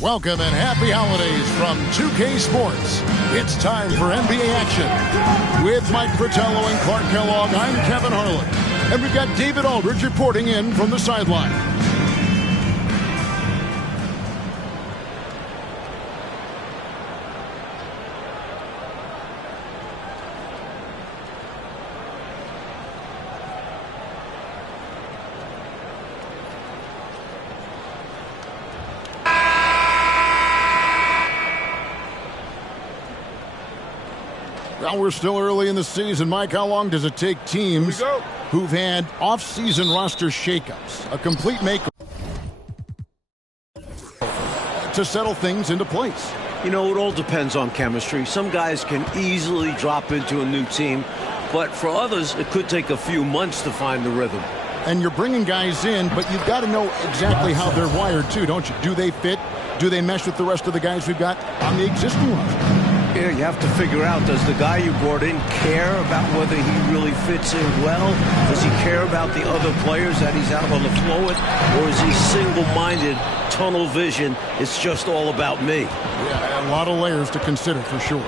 Welcome and happy holidays from 2K Sports. It's time for NBA action. With Mike Fratello and Clark Kellogg, I'm Kevin Harlan. And we've got David Aldridge reporting in from the sideline. Well, we're still early in the season. Mike, how long does it take teams who've had off-season roster shakeups, a complete makeover, to settle things into place? You know, it all depends on chemistry. Some guys can easily drop into a new team, but for others, it could take a few months to find the rhythm. And you're bringing guys in, but you've got to know exactly how they're wired, too, don't you? Do they fit? Do they mesh with the rest of the guys we've got on the existing roster? Yeah, you have to figure out, does the guy you brought in care about whether he really fits in well? Does he care about the other players that he's out on the floor with? Or is he single-minded, tunnel vision, it's just all about me? Yeah, a lot of layers to consider for sure.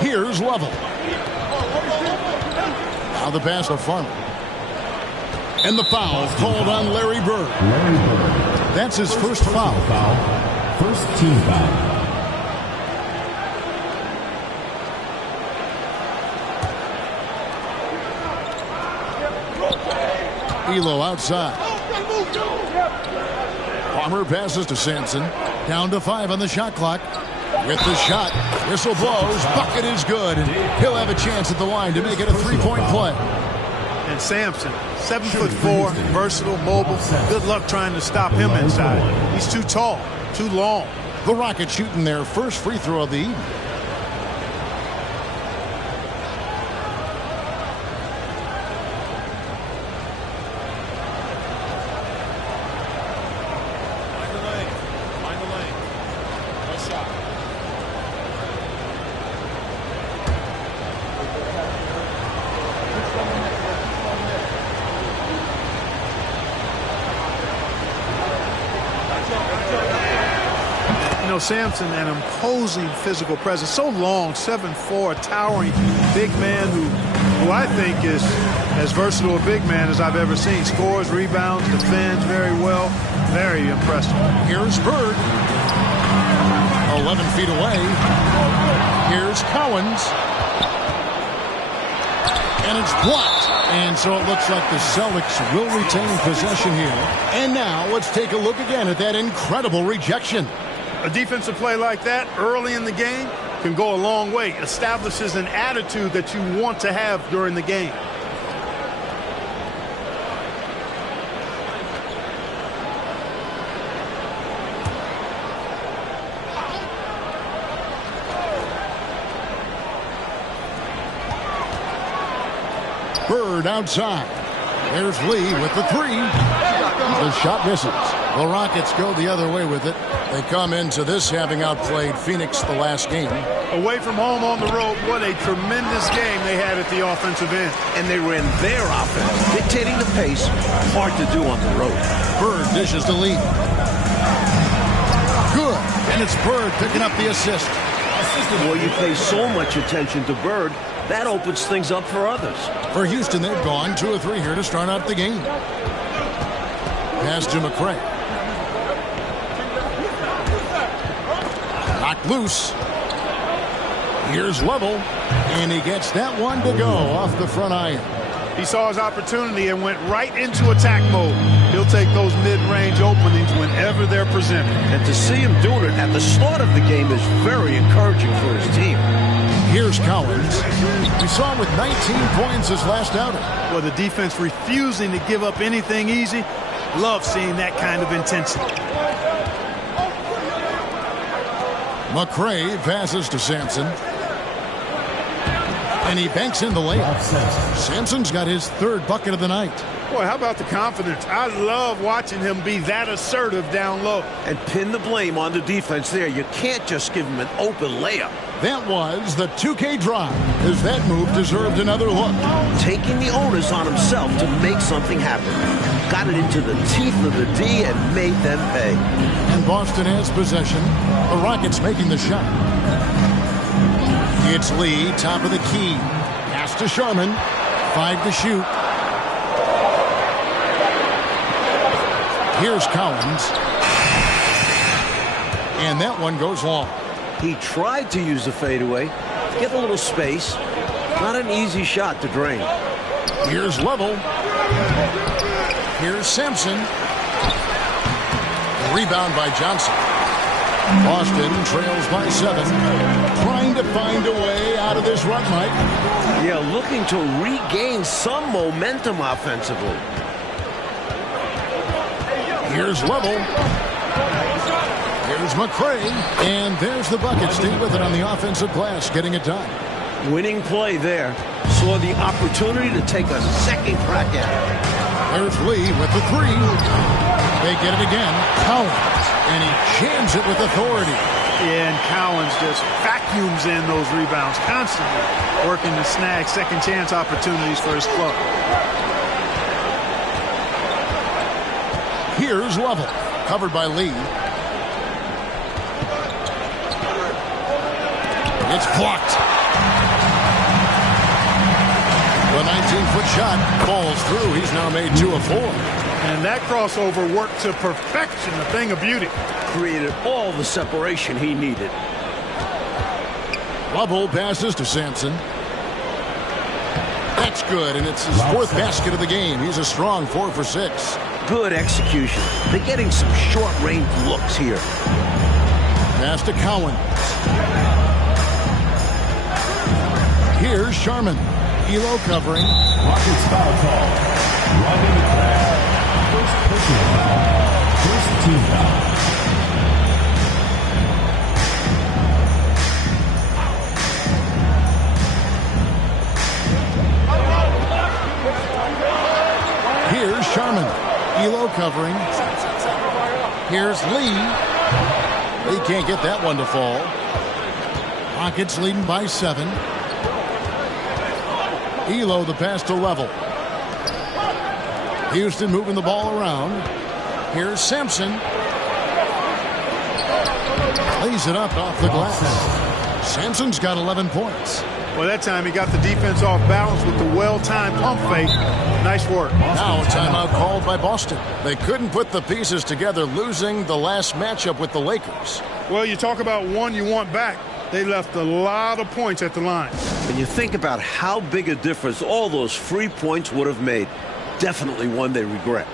Here's Lovell. Now the pass to Farmer. And the foul called on Larry Bird. That's his first foul. First team foul. Elo outside. Farmer passes to Sampson. Down to 5 on the shot clock. With the shot, whistle blows. Bucket is good. He'll have a chance at the line to make it a three-point play. And Sampson, 7'4", versatile, mobile. Good luck trying to stop him inside. He's too tall, too long. The Rockets shooting their first free throw of the evening. Sampson, an imposing physical presence, so long, 7'4", towering big man who I think is as versatile a big man as I've ever seen. Scores, rebounds, defends very well. Very impressive. Here's Bird. 11 feet away. Here's Cowens. And it's blocked. And so it looks like the Celtics will retain possession here. And now let's take a look again at that incredible rejection. A defensive play like that early in the game can go a long way. Establishes an attitude that you want to have during the game. Bird outside. There's Lee with the three. The shot misses. The Rockets go the other way with it. They come into this having outplayed Phoenix the last game. Away from home on the road, what a tremendous game they had at the offensive end. And they ran their offense, dictating the pace. Hard to do on the road. Bird dishes to Lee. Good. And it's Bird picking up the assist. Boy, you pay so much attention to Bird, that opens things up for others. For Houston, they've gone 2 of 3 here to start out the game. Pass to McCray. Knocked loose. Here's Lovell. And he gets that one to go off the front iron. He saw his opportunity and went right into attack mode. He'll take those mid-range openings whenever they're presented. And to see him doing it at the start of the game is very encouraging for his team. Here's Cowens. We saw him with 19 points his last outing. Well, the defense refusing to give up anything easy. Love seeing that kind of intensity. McCray passes to Sampson. And he banks in the layup. Sampson's got his third bucket of the night. Boy, how about the confidence? I love watching him be that assertive down low. And pin the blame on the defense there. You can't just give him an open layup. That was the 2K drop, as that move deserved another look. Taking the onus on himself to make something happen. Got it into the teeth of the D and made them pay. And Boston has possession. The Rockets making the shot. It's Lee, top of the key. Pass to Sharman. 5 to shoot. Here's Collins. And that one goes long. He tried to use the fadeaway, get a little space. Not an easy shot to drain. Here's Level. Here's Sampson. Rebound by Johnson. Boston trails by 7. Trying to find a way out of this run, Mike. Yeah, looking to regain some momentum offensively. Here's Level. Here's McCray. And there's the bucket. Stay with it on the offensive glass, getting it done. Winning play there. Saw the opportunity to take a second crack at it. There's Lee with the 3. They get it again. Collins. And he jams it with authority. Yeah, and Collins just vacuums in those rebounds, constantly working to snag second chance opportunities for his club. Here's Level. Covered by Lee. It's blocked. The 19-foot shot falls through. He's now made 2 of 4. And that crossover worked to perfection, a thing of beauty. Created all the separation he needed. Level passes to Sampson. That's good, and it's his 4th basket of the game. He's a strong 4 for 6. Good execution. They're getting some short-range looks here. Pass to Collins. Here's Sharman. Elo covering. Rockets foul call. Rodney McCray. First personal foul. First team foul. Here's Sharman. Elo covering. Here's Lee. He can't get that one to fall. Rockets leading by 7. Elo the pass to Level. Houston moving the ball around. Here's Sampson. Lays it up off the glass. Sampson's got 11 points. Well, that time he got the defense off balance with the well-timed pump fake. Nice work. Now a timeout called by Boston. They couldn't put the pieces together, losing the last matchup with the Lakers. Well, you talk about one you want back. They left a lot of points at the line. When you think about how big a difference all those free points would have made, definitely one they regret.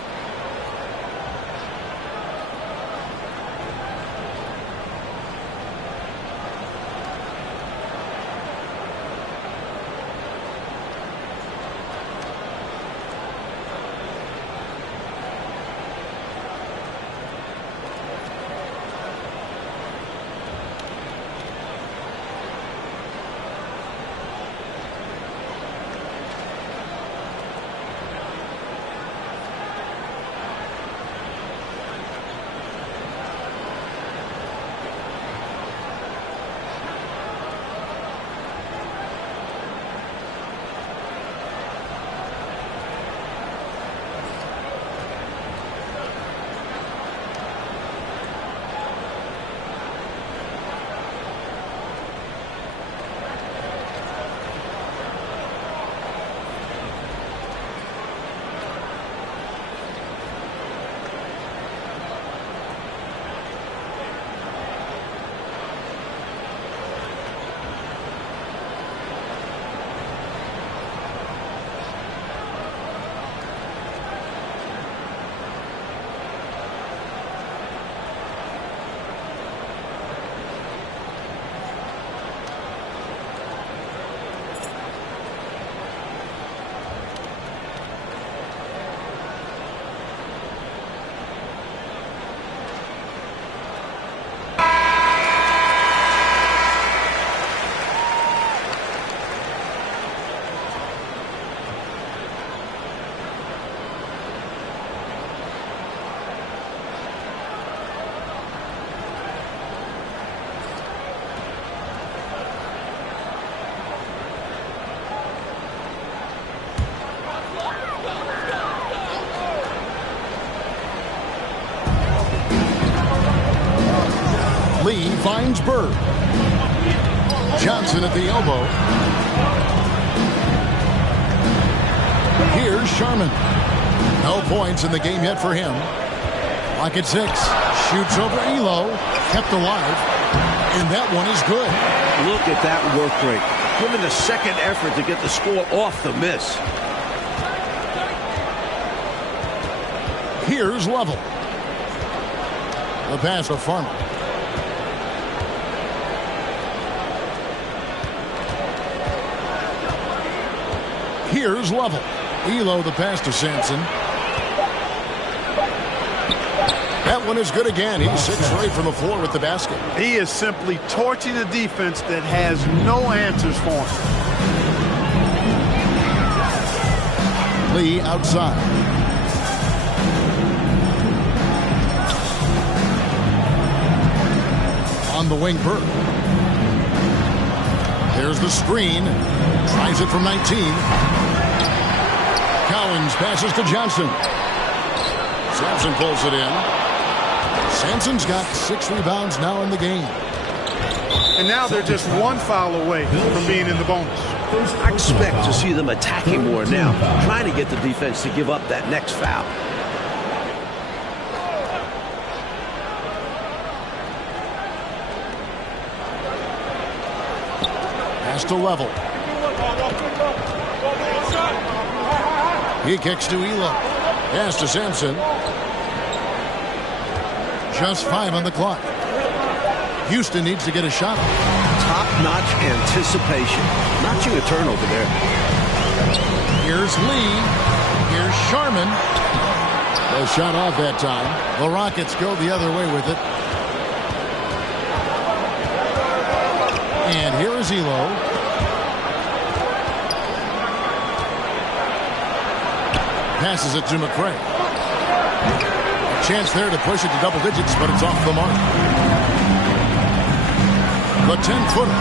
Lee finds Bird. Johnson at the elbow. Here's Sharman. No points in the game yet for him. Clock at 6. Shoots over Elo. Kept alive. And that one is good. Look at that work rate. Given the second effort to get the score off the miss. Here's Level. The pass to Farmer. Here's Level. Elo the pass to Sampson. That one is good again. He's 6 for 8 from the floor with the basket. He is simply torching a defense that has no answers for him. Lee outside. On the wing, Burke. There's the screen. Tries it from 19. Cowens passes to Johnson. Sampson pulls it in. Sampson's got 6 rebounds now in the game. And now they're just one foul away from being in the bonus. I expect to see them attacking more now, trying to get the defense to give up that next foul. Pass to Level. He kicks to Elo. Pass to Sampson. Just 5 on the clock. Houston needs to get a shot. Top-notch anticipation. Notching a turnover there. Here's Lee. Here's Sharman. No shot off that time. The Rockets go the other way with it. And here is Elo. Passes it to McRae. A chance there to push it to double digits, but it's off the mark. The 10-footer.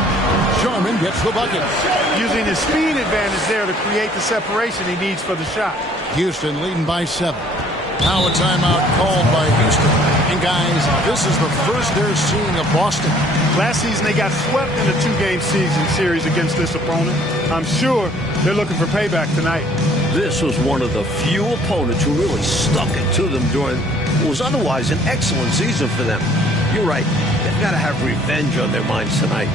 Sharman gets the bucket. Using his speed advantage there to create the separation he needs for the shot. Houston leading by 7. Now a timeout called by Houston. And guys, this is the first they're seeing of Boston. Last season they got swept in a 2-game series against this opponent. I'm sure they're looking for payback tonight. This was one of the few opponents who really stuck it to them during what was otherwise an excellent season for them. You're right. They've got to have revenge on their minds tonight.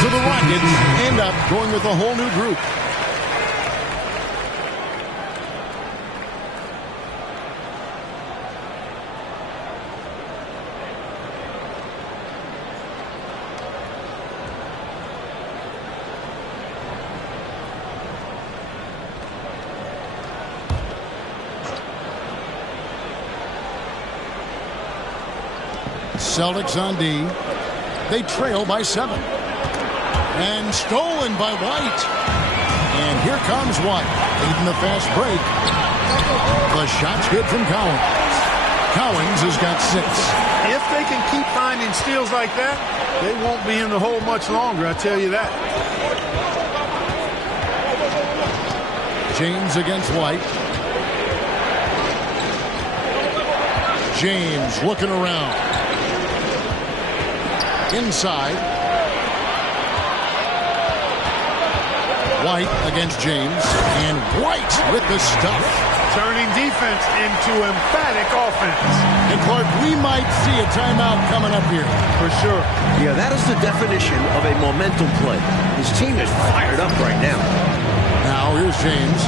So the Rockets end up going with a whole new group. Celtics on D. They trail by 7. And stolen by White. And here comes White, leading the fast break. The shot's good from Cowens. Cowens has got 6. If they can keep finding steals like that, they won't be in the hole much longer, I tell you that. James against White. James looking around. Inside. White against James. And White with the stuff. Turning defense into emphatic offense. And Clark, we might see a timeout coming up here. For sure. Yeah, that is the definition of a momentum play. His team is fired up right now. Now here's James.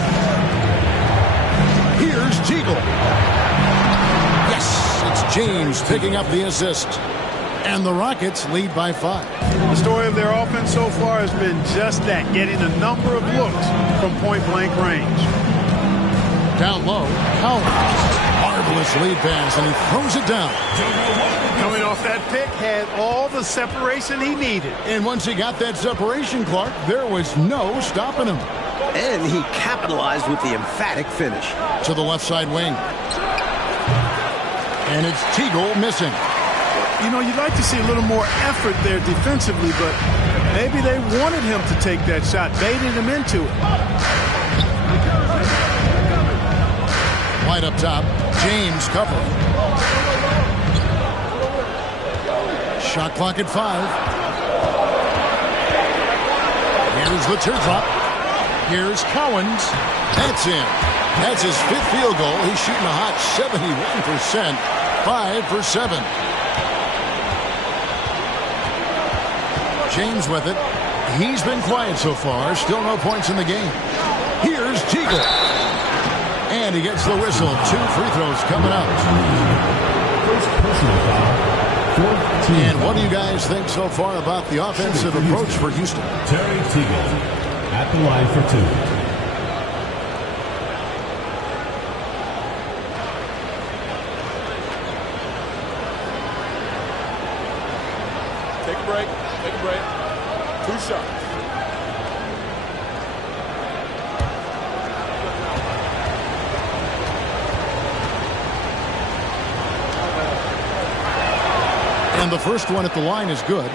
Here's Teagle. Yes, it's James picking up the assist. And the Rockets lead by 5. The story of their offense so far has been just that, getting a number of looks from point-blank range. Down low, Cowens. Marvelous lead pass, and he throws it down. Coming off that pick, had all the separation he needed. And once he got that separation, Clark, there was no stopping him. And he capitalized with the emphatic finish. To the left side wing. And it's Teagle missing. You know, you'd like to see a little more effort there defensively, but maybe they wanted him to take that shot, baiting him into it. White up top. James covering. Shot clock at 5. Here's the teardrop. Here's Cowens. That's in. That's his 5th field goal. He's shooting a hot 71%. 5 for 7. James with it. He's been quiet so far. Still no points in the game. Here's Teagle. And he gets the whistle. 2 free throws coming up. First personal foul. And what do you guys think so far about the offensive approach for Houston? Terry Teagle at the line for 2. Take a break. Take a break. 2 shots. And the first one at the line is good.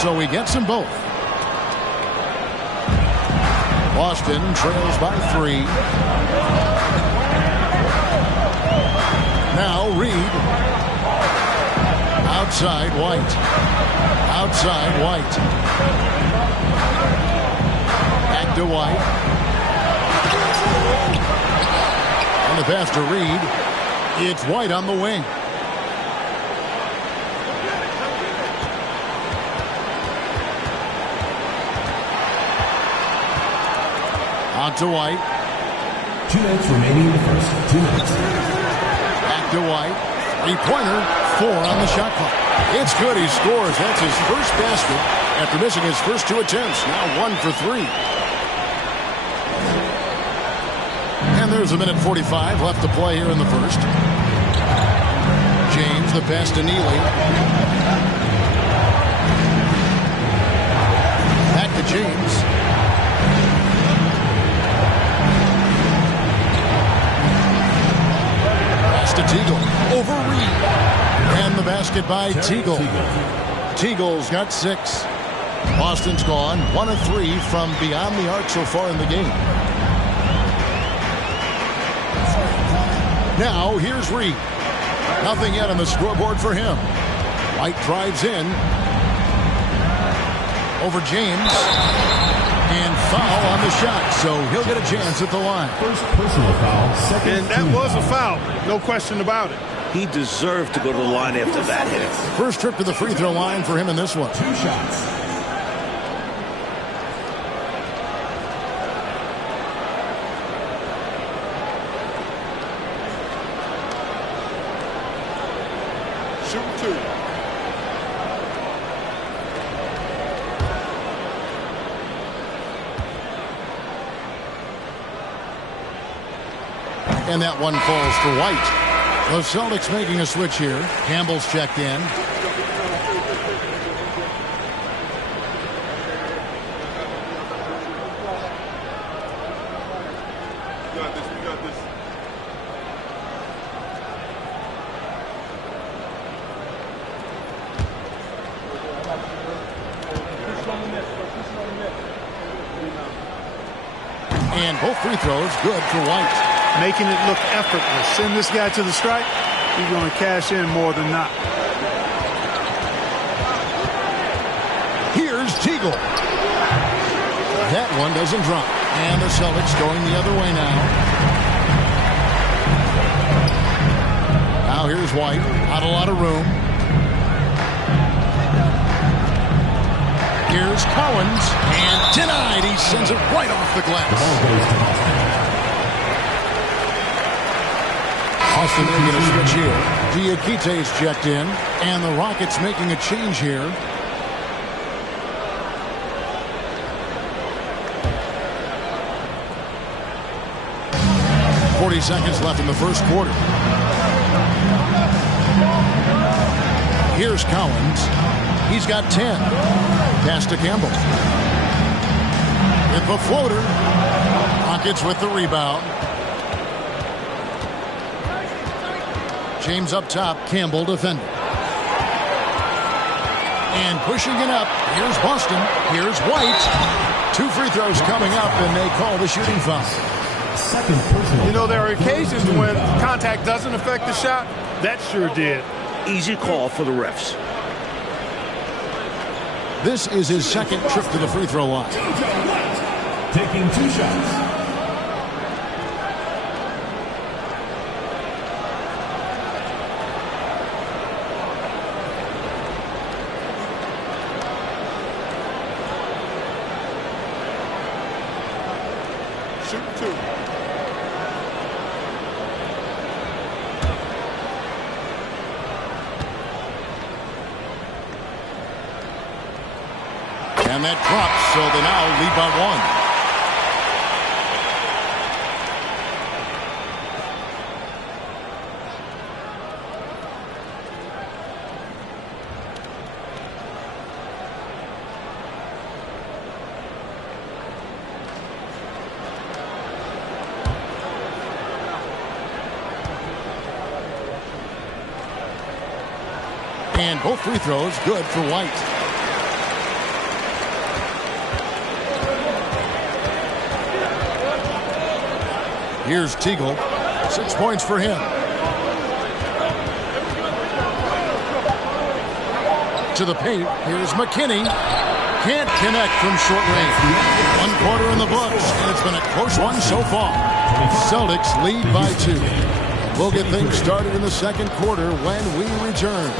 So he gets them both. Boston trails by 3. Now Reed. Outside White. Outside White. Back to White. And the pass to Reed. It's White on the wing. Out to White. 2 minutes remaining in the first. 2 minutes. Back to White. 3-pointer. 4 on the shot clock. It's good. He scores. That's his first basket after missing his first 2 attempts. Now 1 for 3. And there's 1:45 left to play here in the first. James, the pass to Neely. Back to James. To Teagle. Over Reed. And the basket by Teagle. Teagle's got 6. Boston's gone 1 of 3 from beyond the arc so far in the game. Now here's Reed. Nothing yet on the scoreboard for him. White drives in. Over James. And foul on the shot, so he'll get a chance at the line. First personal foul, second. And that was a foul, no question about it. He deserved to go to the line after that hit. First trip to the free throw line for him in this one. 2 shots. Shoot 2. And that one falls to White. The Celtics making a switch here. Campbell's checked in. And both free throws good for White. Making it look effortless. Send this guy to the stripe. He's going to cash in more than not. Here's Teagle. That one doesn't drop. And the Celtics going the other way now. Now here's White. Not a lot of room. Here's Collins. And denied. He sends it right off the glass. Austin making a switch here. Diakite's checked in. And the Rockets making a change here. .40 seconds left in the first quarter. Here's Collins. He's got 10. Pass to Campbell. With the floater. Rockets with the rebound. James up top. Campbell defending. And pushing it up. Here's Boston. Here's White. 2 free throws coming up, and they call the shooting foul. You know, there are occasions when contact doesn't affect the shot. That sure did. Easy call for the refs. This is his second trip to the free throw line. Taking 2 shots. Shoot 2. And that drops, so they now lead by 1. And both free throws good for White. Here's Teagle. 6 points for him. To the paint. Here's McKinney. Can't connect from short range. 1 quarter in the books, and it's been a close one so far. Celtics lead by 2. We'll get things started in the second quarter when we return.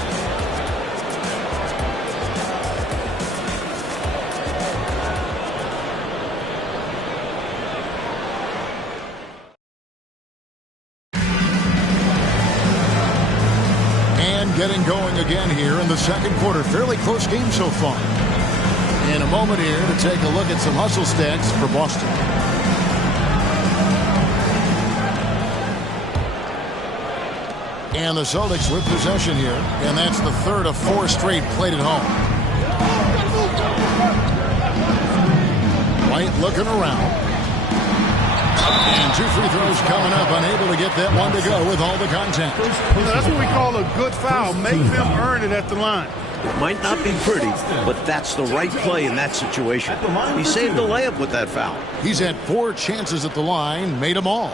Getting going again here in the second quarter. Fairly close game so far. In a moment here to take a look at some hustle stats for Boston. And the Celtics with possession here. And that's the third of 4 straight played at home. White looking around. And 2 free throws coming up, unable to get that one to go with all the contact. You know, that's what we call a good foul. Make them earn it at the line. It might not be pretty, but that's the right play in that situation. He saved the layup with that foul. He's had 4 chances at the line, made them all.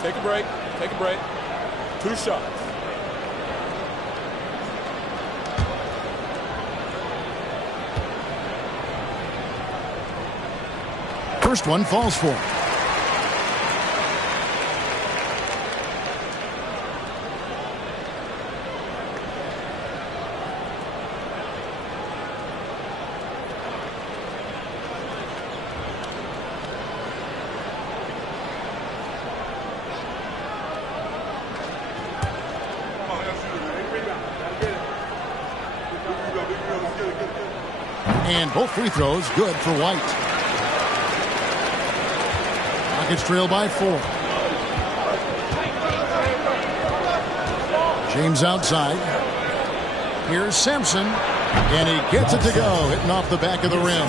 Take a break. Take a break. 2 shots. First one falls for him. And both free throws good for White. Rockets trail by 4. James outside. Here's Sampson. And he gets it to go, hitting off the back of the rim.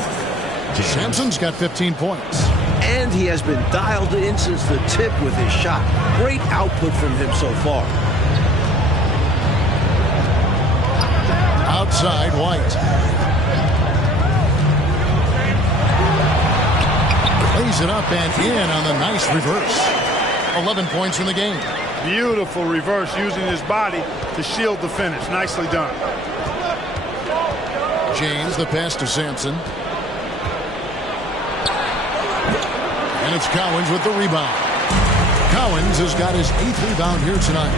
Sampson's got 15 points. And he has been dialed in since the tip with his shot. Great output from him so far. Outside, White. Lays it up and in on the nice reverse. 11 points in the game. Beautiful reverse, using his body to shield the finish. Nicely done. James, the pass to Sampson. And it's Cowens with the rebound. Cowens has got his 8th rebound here tonight.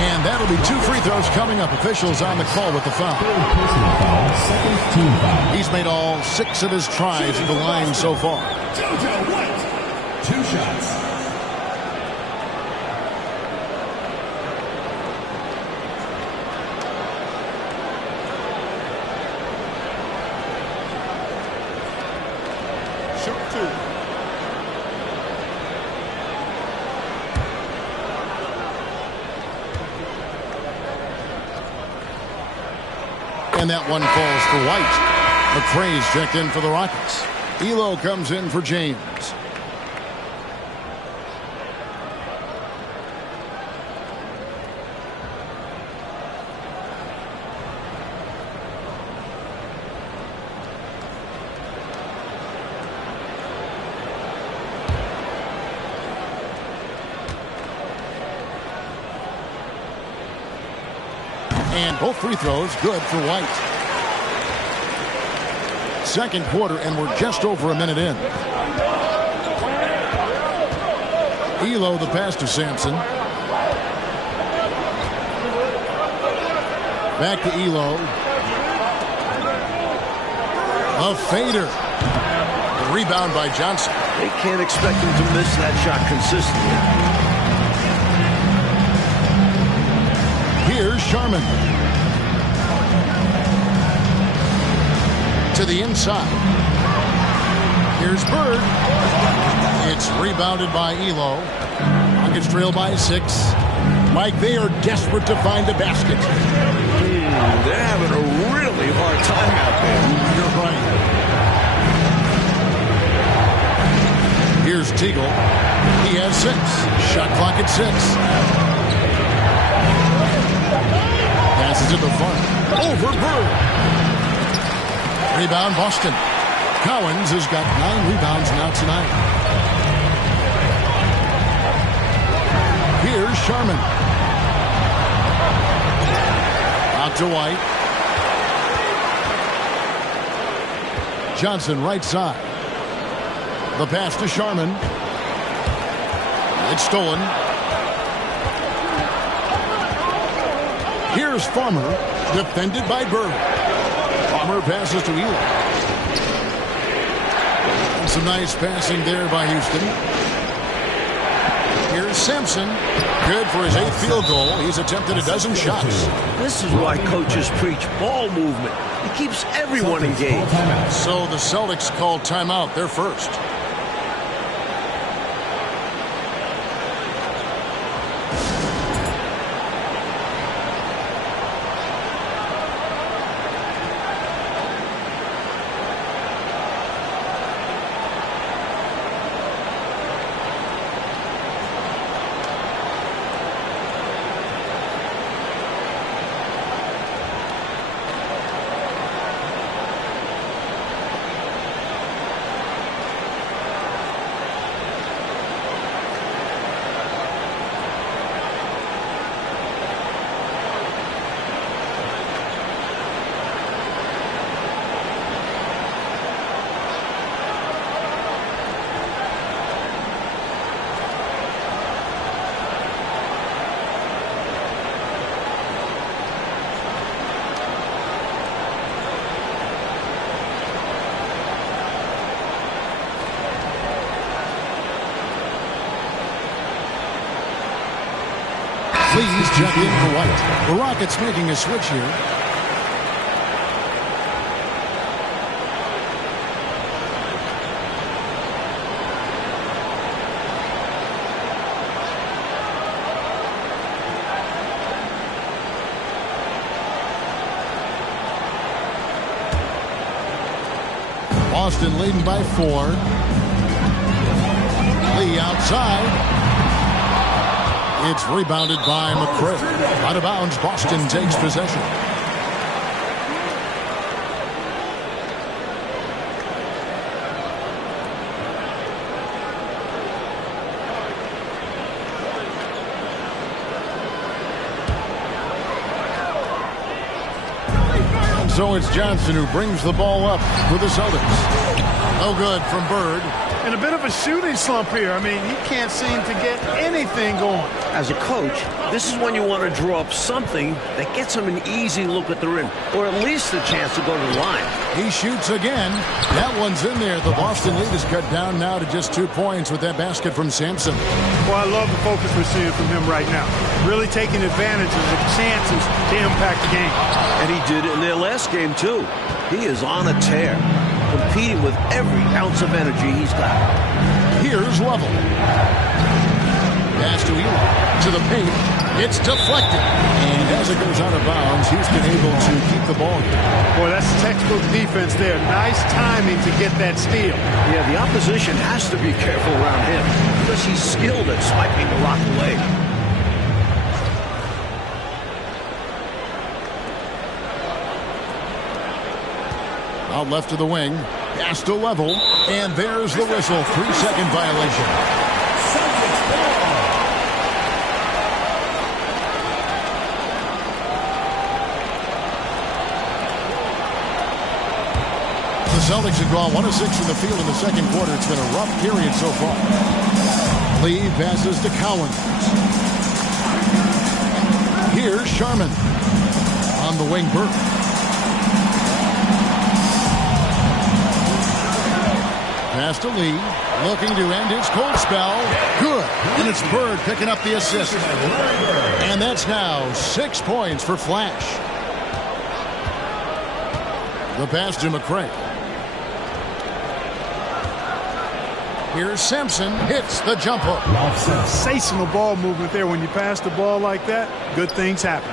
And that'll be 2 free throws coming up. Officials on the call with the foul. Second team foul. He's made all 6 of his tries at the line so far. JoJo White. 2 shots. Shoot 2. And that one falls for White. McCrae's checked in for the Rockets. Elo comes in for James. And both free throws good for White. Second quarter, and we're just over a minute in. Elo, the pass to Sampson. Back to Elo. A fader. The rebound by Johnson. They can't expect him to miss that shot consistently. Here's Sharman. To the inside. Here's Bird. It's rebounded by Elo. Rockets trail by 6. Mike, they are desperate to find a basket. They're having a really hard time out there. You're right. Here's Teagle. He has 6. Shot clock at 6. Passes it to front. Over Bird. Rebound Boston. Cowens has got 9 rebounds now tonight. Here's Sharman. Out to White. Johnson right side. The pass to Sharman. It's stolen. Here's Farmer, defended by Bird. Farmer passes to Elo. Some nice passing there by Houston. Here's Sampson. Good for his 8th field goal. He's attempted a dozen shots. This is why coaches preach ball movement. It keeps everyone engaged. So the Celtics called timeout. They're first. Please check in for White. The Rockets making a switch here. Boston leading by 4. Lee outside. It's rebounded by McCray. Out of bounds, Boston takes possession. So it's Johnson who brings the ball up for the Celtics. No good from Bird. And a bit of a shooting slump here. I mean, he can't seem to get anything going. As a coach, this is when you want to draw up something that gets him an easy look at the rim, or at least a chance to go to the line. He shoots again. That one's in there. The Boston lead is cut down now to just 2 points with that basket from Sampson. Well, I love the focus we're seeing from him right now. Really taking advantage of the chances to impact the game. And he did it in their last game, too. He is on a tear, competing with every ounce of energy he's got. Here's Level. Pass to Eli. To the paint. It's deflected. And as it goes out of bounds, Houston able to keep the ball here. Boy, that's textbook defense there. Nice timing to get that steal. Yeah, the opposition has to be careful around him because he's skilled at swiping the rock away. Out left to the wing. Pass to Level. And there's the whistle. 3-second violation. Celtics ball. The Celtics have gone 1 of 6 from the field in the second quarter. It's been a rough period so far. Lee passes to Cowan. Here's Sharman. On the wing, Burke. Pass to Lee, looking to end his cold spell. Good. And it's Bird picking up the assist. And that's now 6 points for Flash. The pass to McCray. Here's Sampson. Hits the jump hook. Sensational ball movement there. When you pass the ball like that, good things happen.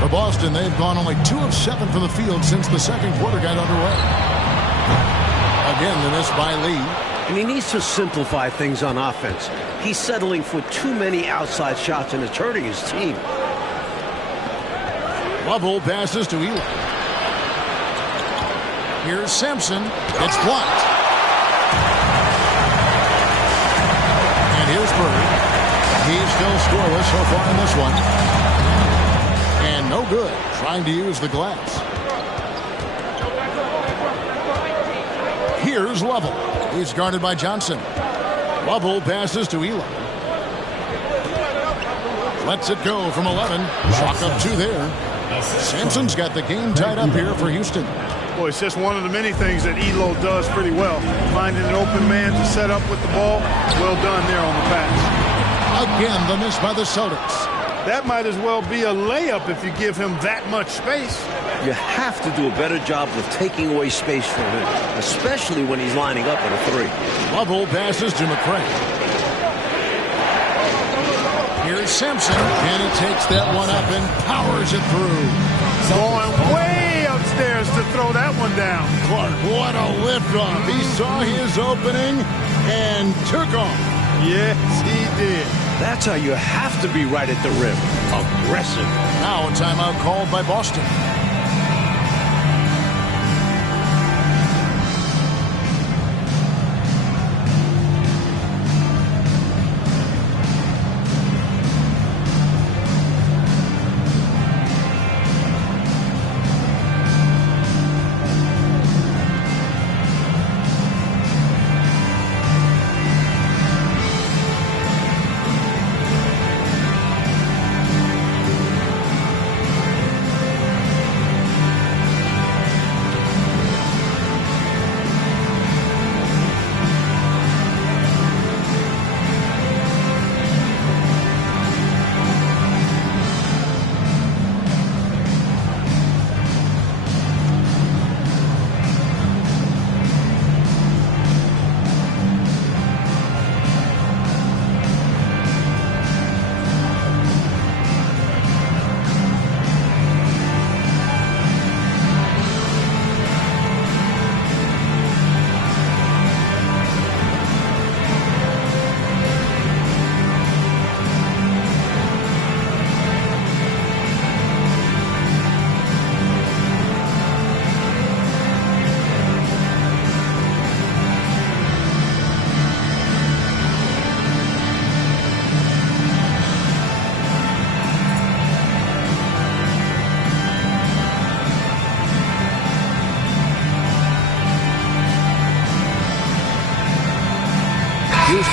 For Boston, they've gone only 2 of 7 from the field since the second quarter got underway. Again, the miss by Lee. And he needs to simplify things on offense. He's settling for too many outside shots, and it's hurting his team. Level passes to Eli. Here's Sampson. It's blocked. And here's Bird. He's still scoreless so far in this one. And no good. Trying to use the glass. Here's Level. He's guarded by Johnson. Level passes to Eli. Lets it go from 11. Chalk up 2 there. Sampson's got the game tied up here for Houston. Boy, it's just one of the many things that Elo does pretty well. Finding an open man to set up with the ball. Well done there on the pass. Again, the miss by the Celtics. That might as well be a layup if you give him that much space. You have to do a better job of taking away space from him, especially when he's lining up at a 3. Level passes to McCray. Here's Sampson, and he takes that one up and powers it through. Going way upstairs to throw that one down. Clark, what a liftoff. He saw his opening and took off. Yes, he did. That's how you have to be right at the rim. Aggressive. Now a timeout called by Boston.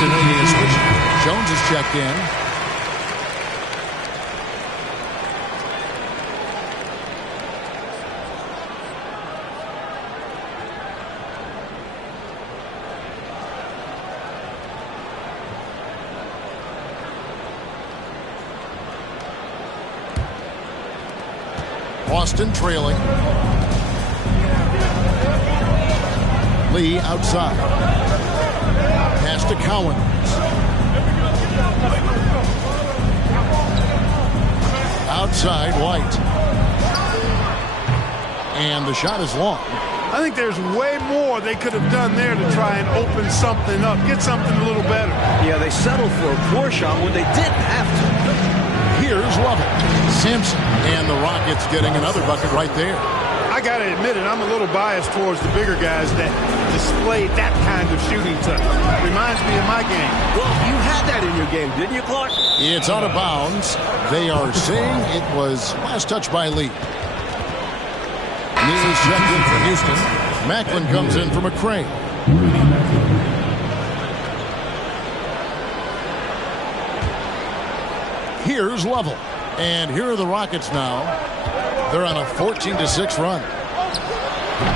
Houston making a switch. Jones is checked in. Boston trailing. Lee outside. Pass to Cowens. Outside White. And the shot is long. I think there's way more they could have done there to try and open something up, get something a little better. Yeah, they settled for a poor shot when they didn't have to. Here's Lovett. Simpson. And the Rockets getting another bucket right there. I got to admit it, I'm a little biased towards the bigger guys that displayed that kind of shooting touch. Reminds me of my game. Well, you had that in your game, didn't you, Clark? It's out of bounds. They are saying it was last touch by Lee. Neal's checked in for Houston. Macklin comes in for McCray. Here's Lovell. And here are the Rockets now. They're on a 14-6 run.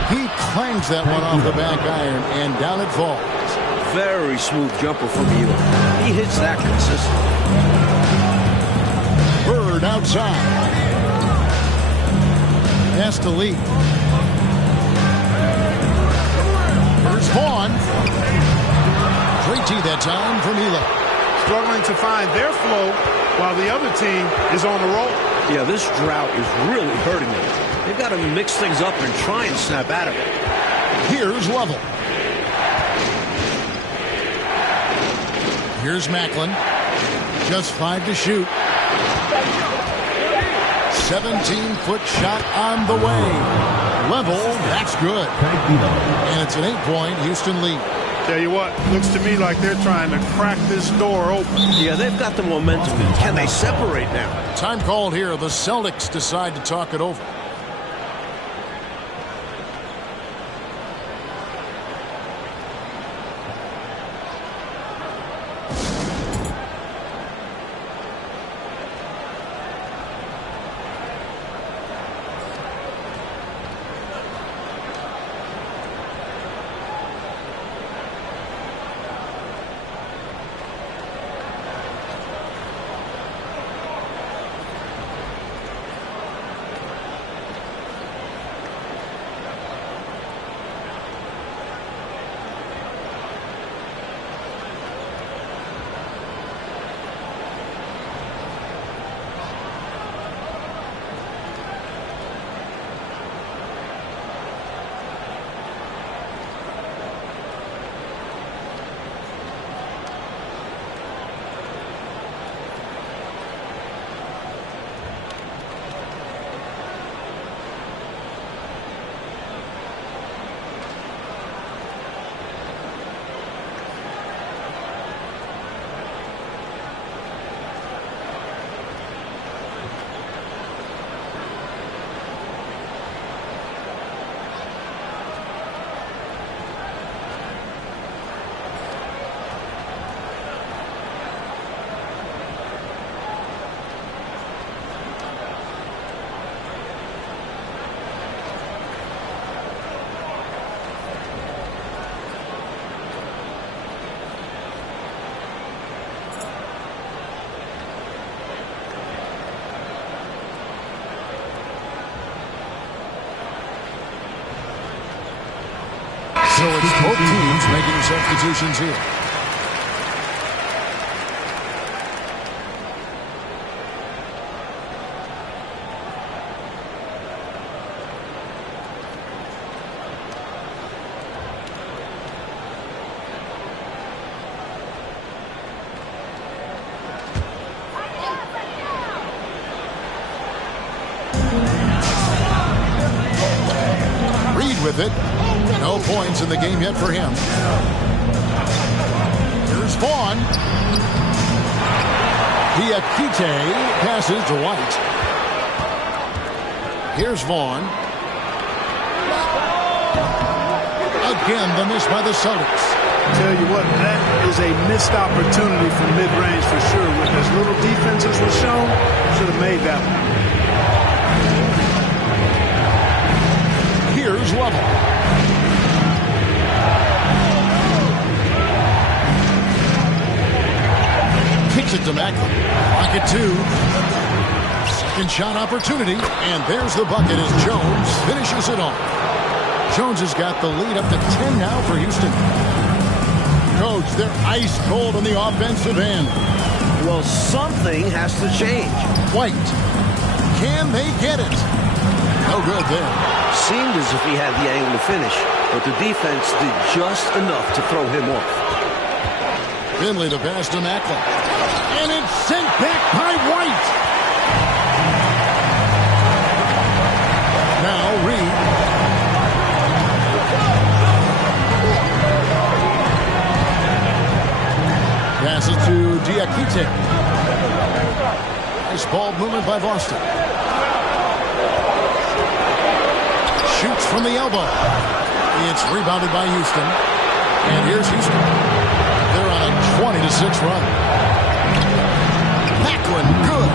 He clangs that one off the back iron, and down it falls. Very smooth jumper from Neal. He hits that consistently. Bird outside. Pass to Lee. Here's Vaughn. Great tee that time from Elo. Struggling to find their flow while the other team is on the roll. Yeah, this drought is really hurting them. They've got to mix things up and try and snap out of it. Here's Lovell. Here's Macklin. Just 5 to shoot. 17-foot shot on the way. Level, that's good. And it's an 8-point Houston lead. Tell you what, looks to me like they're trying to crack this door open. Yeah, they've got the momentum. Can they separate now? Time called here. The Celtics decide to talk it over. So it's both teams making substitutions here. Reed with it. No points in the game yet for him. Here's Vaughn. Diakite passes to White. Here's Vaughn. Again, the miss by the Celtics. Tell you what, that is a missed opportunity from mid-range for sure. With as little defense as was shown, should have made that one. Here's Level. Kicks it to Macklin. Rocket 2. Second shot opportunity. And there's the bucket as Jones finishes it off. Jones has got the lead up to 10 now for Houston. Coach, they're ice cold on the offensive end. Well, something has to change. White. Can they get it? No good there. Seemed as if he had the angle to finish, but the defense did just enough to throw him off. Finley to pass to Macklin. And it's sent back by White. Now Reed. Passes to Diakite. Nice ball movement by Boston. Shoots from the elbow. It's rebounded by Houston. And here's Houston. They're on a 20-6 run. Macklin, good.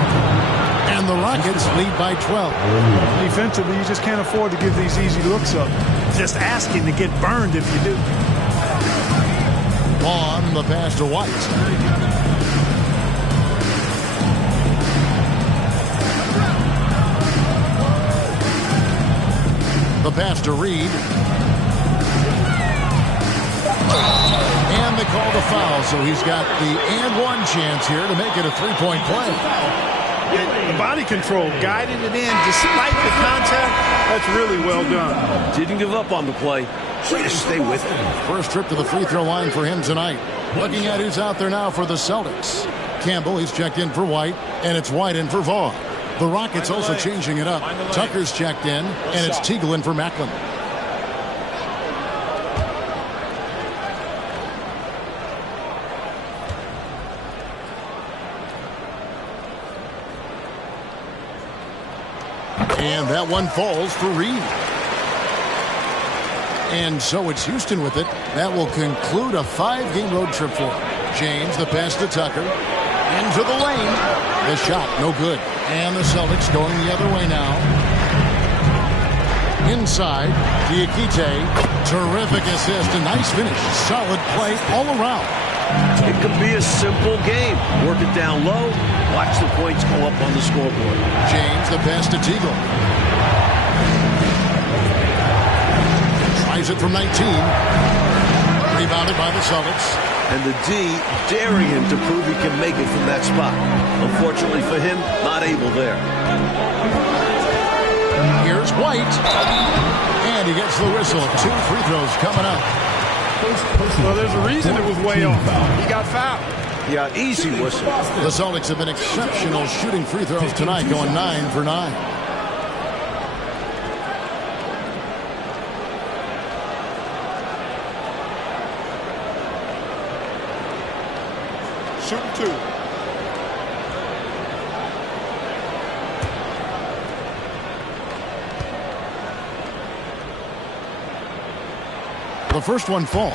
And the Rockets lead by 12. Defensively, you just can't afford to give these easy looks up. Just asking to get burned if you do. On the pass to White. The pass to Reed. And they call the foul, so he's got the and one chance here to make it a three-point play. The body control, guiding it in despite the contact, that's really well done. Didn't give up on the play. Just stay with it. First trip to the free throw line for him tonight. Looking at who's out there now for the Celtics. Campbell, he's checked in for White, and it's White in for Vaughn. The Rockets also changing it up. Tucker's checked in, and it's Teagle in for Macklin. And that one falls for Reed. And so it's Houston with it. That will conclude a 5-game road trip for him. James, the pass to Tucker. Into the lane. The shot, no good. And the Celtics going the other way now. Inside, Diakite. Terrific assist. A nice finish. Solid play all around. It could be a simple game. Work it down low. Watch the points go up on the scoreboard. James, the pass to Teagle. Tries it from 19. Rebounded by the Celtics. And the D daring him to prove he can make it from that spot. Unfortunately for him, not able there. Here's White. And he gets the whistle. 2 free throws coming up. Well, there's a reason it was way off. He got fouled. Yeah, easy whistle. The Celtics have been exceptional shooting free throws tonight, going 9 for 9. Shooting 2. The first one falls.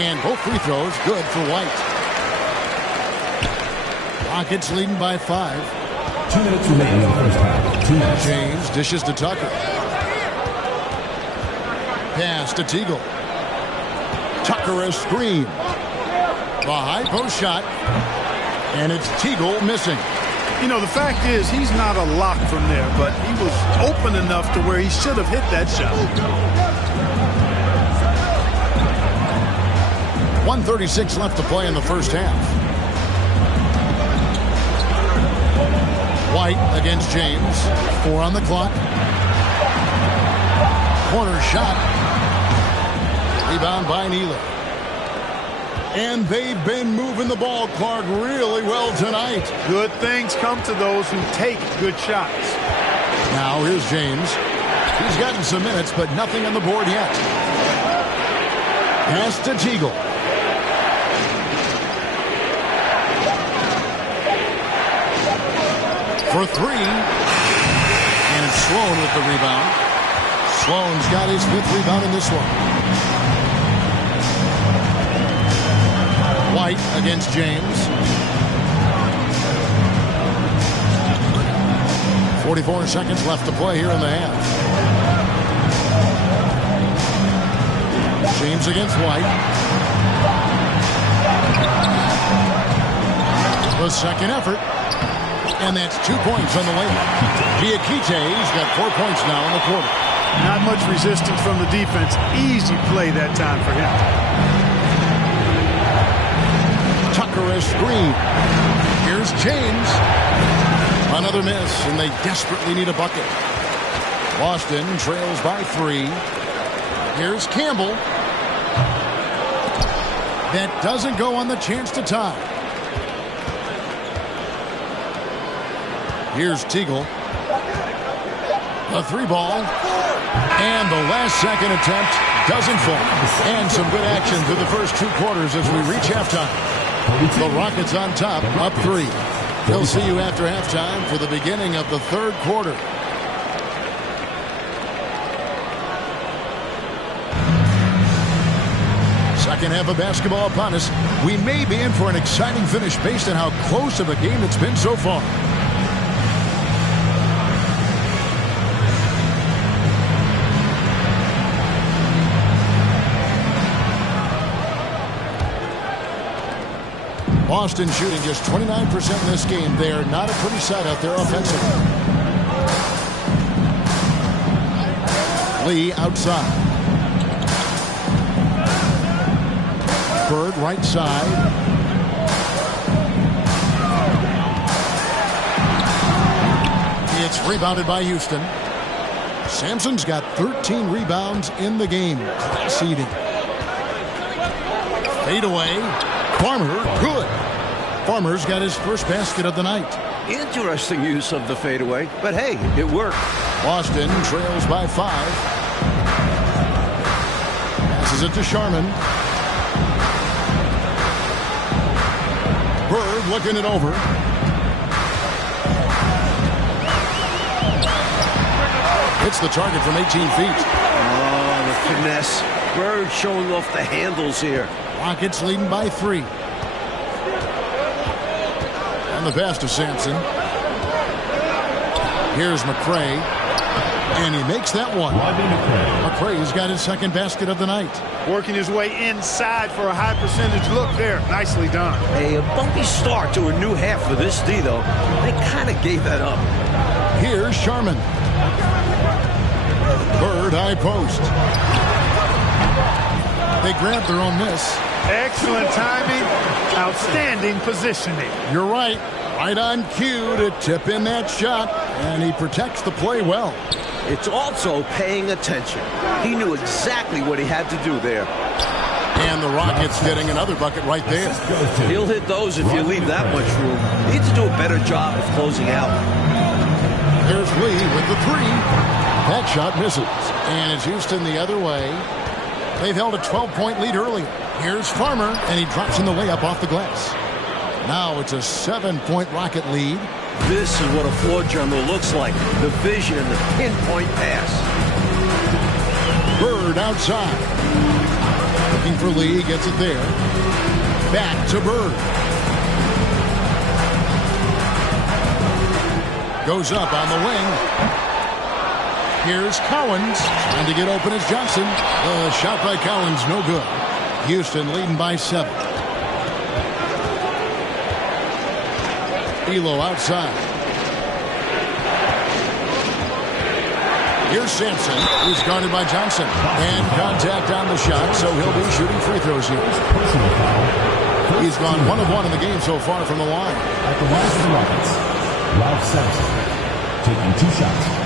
And both free throws good for White. Rockets leading by 5. 2 minutes remaining in the first half. 2 minutes. James dishes to Tucker. Pass to Teagle. Tucker a screen. The high post shot. And it's Teagle missing. You know, the fact is he's not a lock from there, but he was open enough to where he should have hit that shot. 1:36 left to play in the first half. White against James. 4 on the clock. Corner shot. Rebound by Neely. And they've been moving the ball, Clark, really well tonight. Good things come to those who take good shots. Now here's James. He's gotten some minutes, but nothing on the board yet. Pass to Teagle. For three. And it's Sloan with the rebound. Sloan's got his 5th rebound in this one. White against James. 44 seconds left to play here in the half. James against White. The second effort. And that's 2 points on the layup. Diakite's got 4 points now in the quarter. Not much resistance from the defense. Easy play that time for him. Tucker a screen. Here's James. Another miss, and they desperately need a bucket. Boston trails by 3. Here's Campbell. That doesn't go on the chance to tie. Here's Teagle. A 3-ball. And the last second attempt doesn't fall. And some good action through the first 2 quarters as we reach halftime. The Rockets on top, up 3. We'll see you after halftime for the beginning of the 3rd quarter. Second half of basketball upon us. We may be in for an exciting finish based on how close of a game it's been so far. Boston shooting just 29% in this game. They are not a pretty sight out there offensively. Lee outside. Bird right side. It's rebounded by Houston. Sampson's got 13 rebounds in the game. Class eating. Fade away. Farmer, good. Farmer's got his first basket of the night. Interesting use of the fadeaway, but hey, it worked. Boston trails by 5. Passes it to Sharman. Bird looking it over. Hits the target from 18 feet. Oh, the finesse. Bird showing off the handles here. Rockets leading by 3. On the pass to Sampson. Here's McCray. And he makes that one. McCray's got his second basket of the night. Working his way inside for a high percentage look there. Nicely done. A bumpy start to a new half for this D, though. They kind of gave that up. Here's Sharman. Bird high post. They grab their own miss. Excellent timing. Outstanding positioning. You're right. Right on cue to tip in that shot. And he protects the play well. It's also paying attention. He knew exactly what he had to do there. And the Rockets getting another bucket right there. He'll hit those if you leave that much room. He needs to do a better job of closing out. There's Lee with the 3. That shot misses. And it's Houston the other way. They've held a 12-point lead earlier. Here's Farmer, and he drops in the layup off the glass. Now it's a 7-point Rocket lead. This is what a floor general looks like. The vision and the pinpoint pass. Bird outside. Looking for Lee, gets it there. Back to Bird. Goes up on the wing. Here's Cowens. Trying to get open as Johnson. The shot by Cowens, no good. Houston leading by 7. Elo outside. Here's Sampson, who's guarded by Johnson. And contact on the shot, so he'll be shooting free throws here. He's gone 1 of 1 in the game so far from the line. At the line for the Rockets, Ralph Sampson taking 2 shots.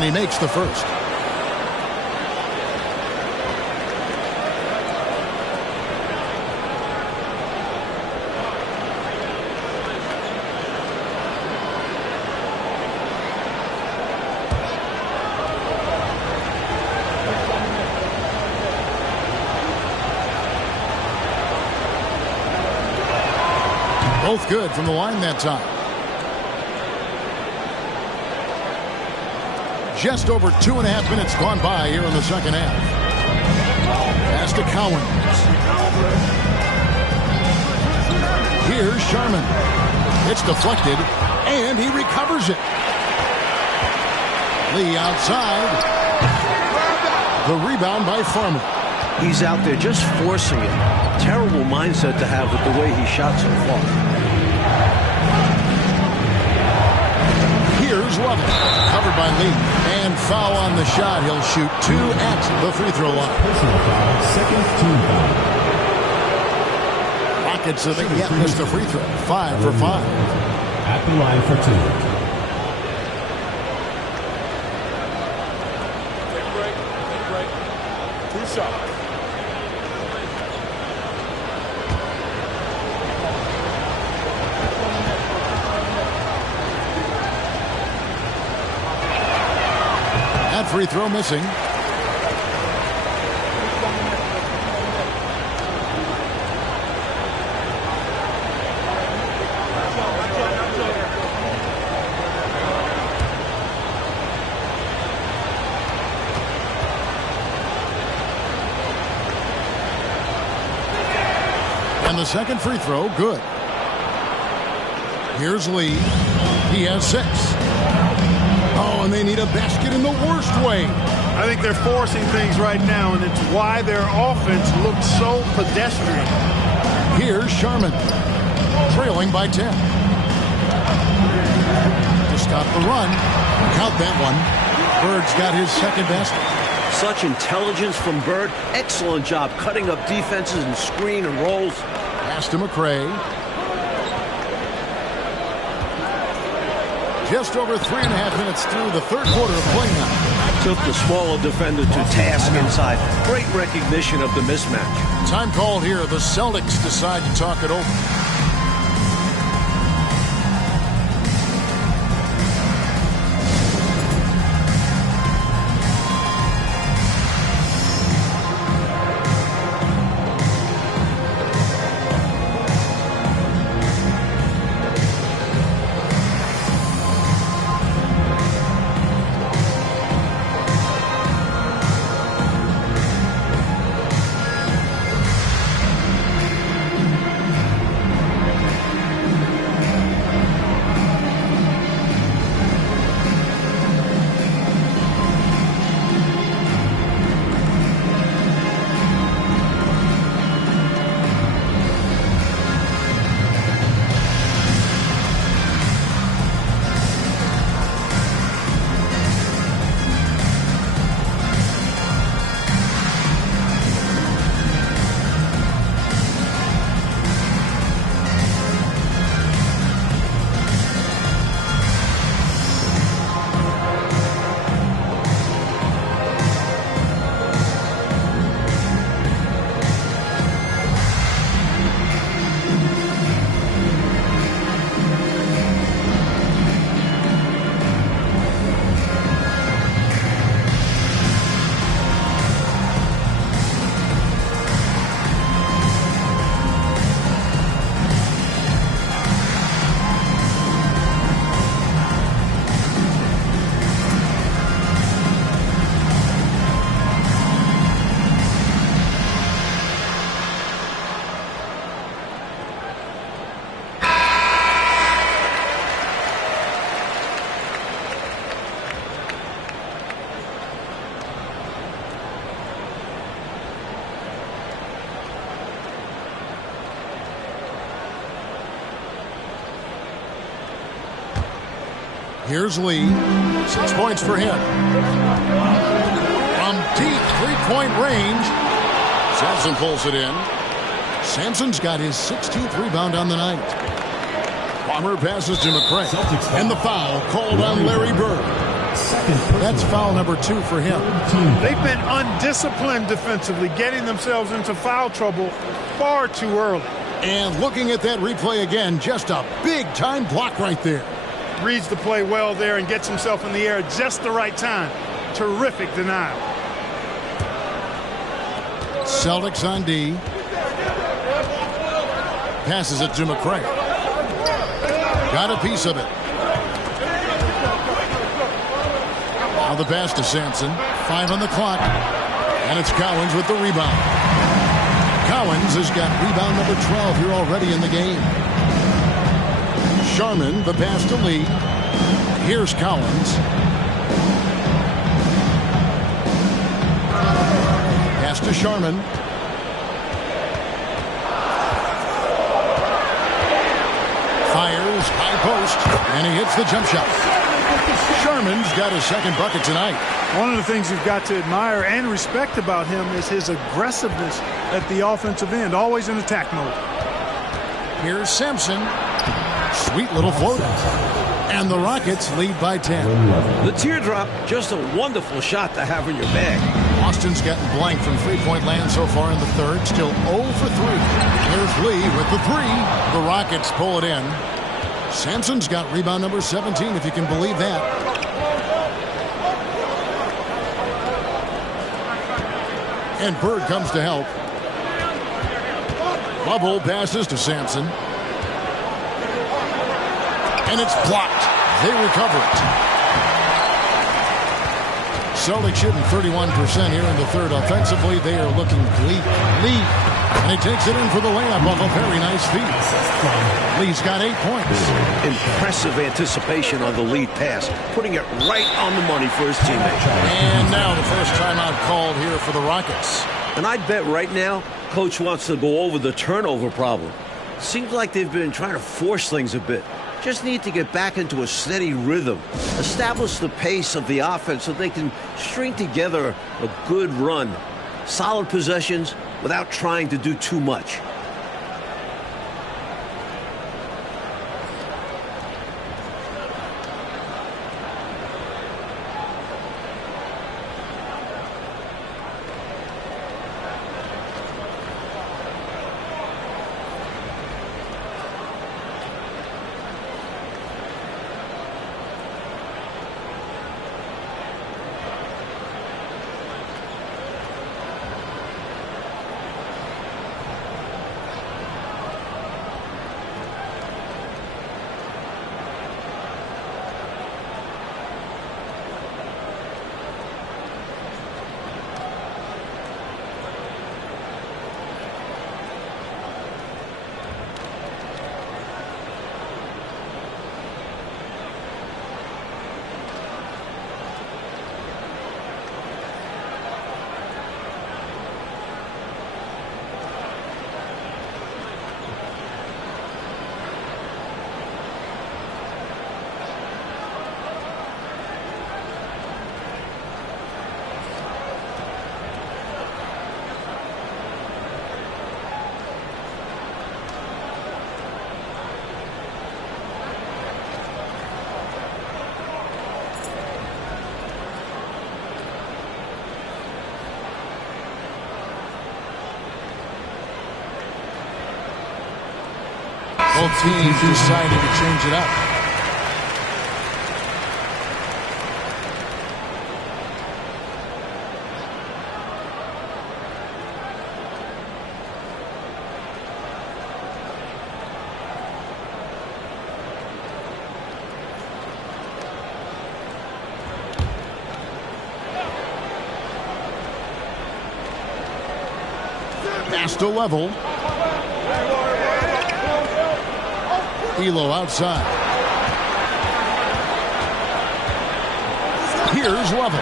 And he makes the first. Both good from the line that time. Just over 2.5 minutes gone by here in the second half. Pass to Cowan. Here's Sharman. It's deflected, and he recovers it. Lee outside. The rebound by Farmer. He's out there just forcing it. Terrible mindset to have with the way he shot so far. Here's Lovett. Covered by Lee. And foul on the shot. He'll shoot 2 at the free throw line. Personal foul, second team foul. Rockets have yet missed the free throw. 5 for 5. At the line for 2. Take a break. Take a break. 2 shots. That free throw missing. And the second free throw, good. Here's Lee. He has 6. Oh, and they need a basket in the worst way. I think they're forcing things right now, and it's why their offense looks so pedestrian. Here's Sharman, trailing by 10. To stop the run, count that one. Bird's got his second basket. Such intelligence from Bird. Excellent job cutting up defenses and screen and rolls. Pass to McRae. Just over 3.5 minutes through the third quarter of play now. Took the smaller defender to task inside. Great recognition of the mismatch. Time called here. The Celtics decide to talk it over. Here's Lee. 6 points for him. From deep three-point range, Sampson pulls it in. Sampson's got his 16th rebound on the night. Palmer passes to McRae. And the foul called on Larry Bird. Second personal. That's foul number 2 for him. They've been undisciplined defensively, getting themselves into foul trouble far too early. And looking at that replay again, just a big-time block right there. Reads the play well there and gets himself in the air at just the right time. Terrific denial. Celtics on D. Passes it to McCray. Got a piece of it. Now the pass to Sampson. 5 on the clock. And it's Cowens with the rebound. Cowens has got rebound number 12 here already in the game. Sharman, the pass to Lee. Here's Cowens. Pass to Sharman. Fires, high post, and he hits the jump shot. Sharman's got his second bucket tonight. One of the things you've got to admire and respect about him is his aggressiveness at the offensive end, always in attack mode. Here's Sampson. Sweet little floater. And the Rockets lead by 10. The teardrop, just a wonderful shot to have in your bag. Austin's gotten blank from three-point land so far in the third. Still 0 for 3. Here's Lee with the 3. The Rockets pull it in. Sampson's got rebound number 17, if you can believe that. And Bird comes to help. Bubble passes to Sampson. And it's blocked. They recover it. Celtics shooting 31% here in the third. Offensively, they are looking bleak. Lee. And he takes it in for the layup off a very nice feed. Lee's got 8 points. Impressive anticipation on the lead pass, putting it right on the money for his teammate. And now the first timeout called here for the Rockets. And I bet right now, Coach wants to go over the turnover problem. Seems like they've been trying to force things a bit. Just need to get back into a steady rhythm. Establish the pace of the offense so they can string together a good run. Solid possessions without trying to do too much. Both teams decided to change it up. Pass to level. Elo outside. Here's Level.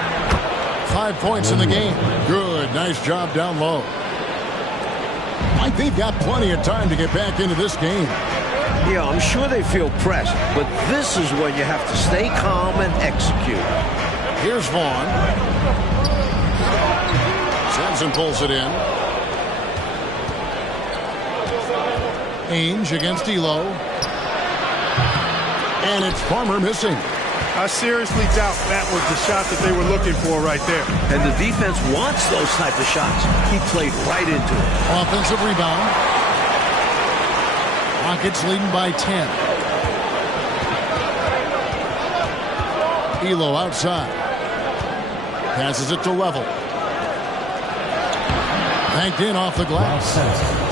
5 points in the game. Good. Nice job down low. Mike, they've got plenty of time to get back into this game. Yeah, I'm sure they feel pressed, but this is when you have to stay calm and execute. Here's Vaughn. Sampson pulls it in. Ainge against Elo. And it's Farmer missing. I seriously doubt that was the shot that they were looking for right there. And the defense wants those type of shots. He played right into it. Offensive rebound. Rockets leading by 10. Elo outside. Passes it to Level. Banked in off the glass.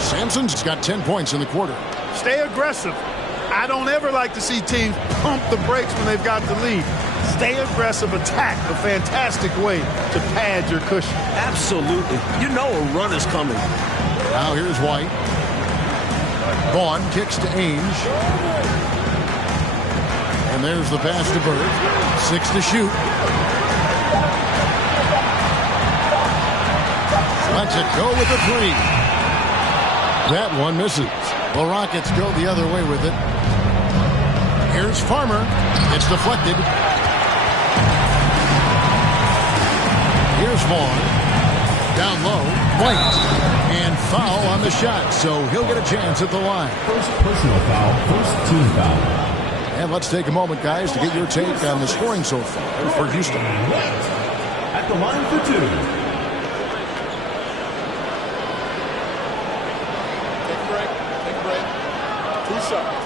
Sampson's got 10 points in the quarter. Stay aggressive. I don't ever like to see teams pump the brakes when they've got the lead. Stay aggressive, attack, a fantastic way to pad your cushion. Absolutely. You know a run is coming. Now here's White. Vaughn kicks to Ainge. And there's the pass to Bird. 6 to shoot. Lets it go with a 3. That one misses. The Rockets go the other way with it. Here's Farmer. It's deflected. Here's Vaughn. Down low. White. And foul on the shot, so he'll get a chance at the line. First personal foul, first team foul. And let's take a moment, guys, to get your take on the scoring so far for Houston. At the line for 2. Take a break. Take a break. 2 shots.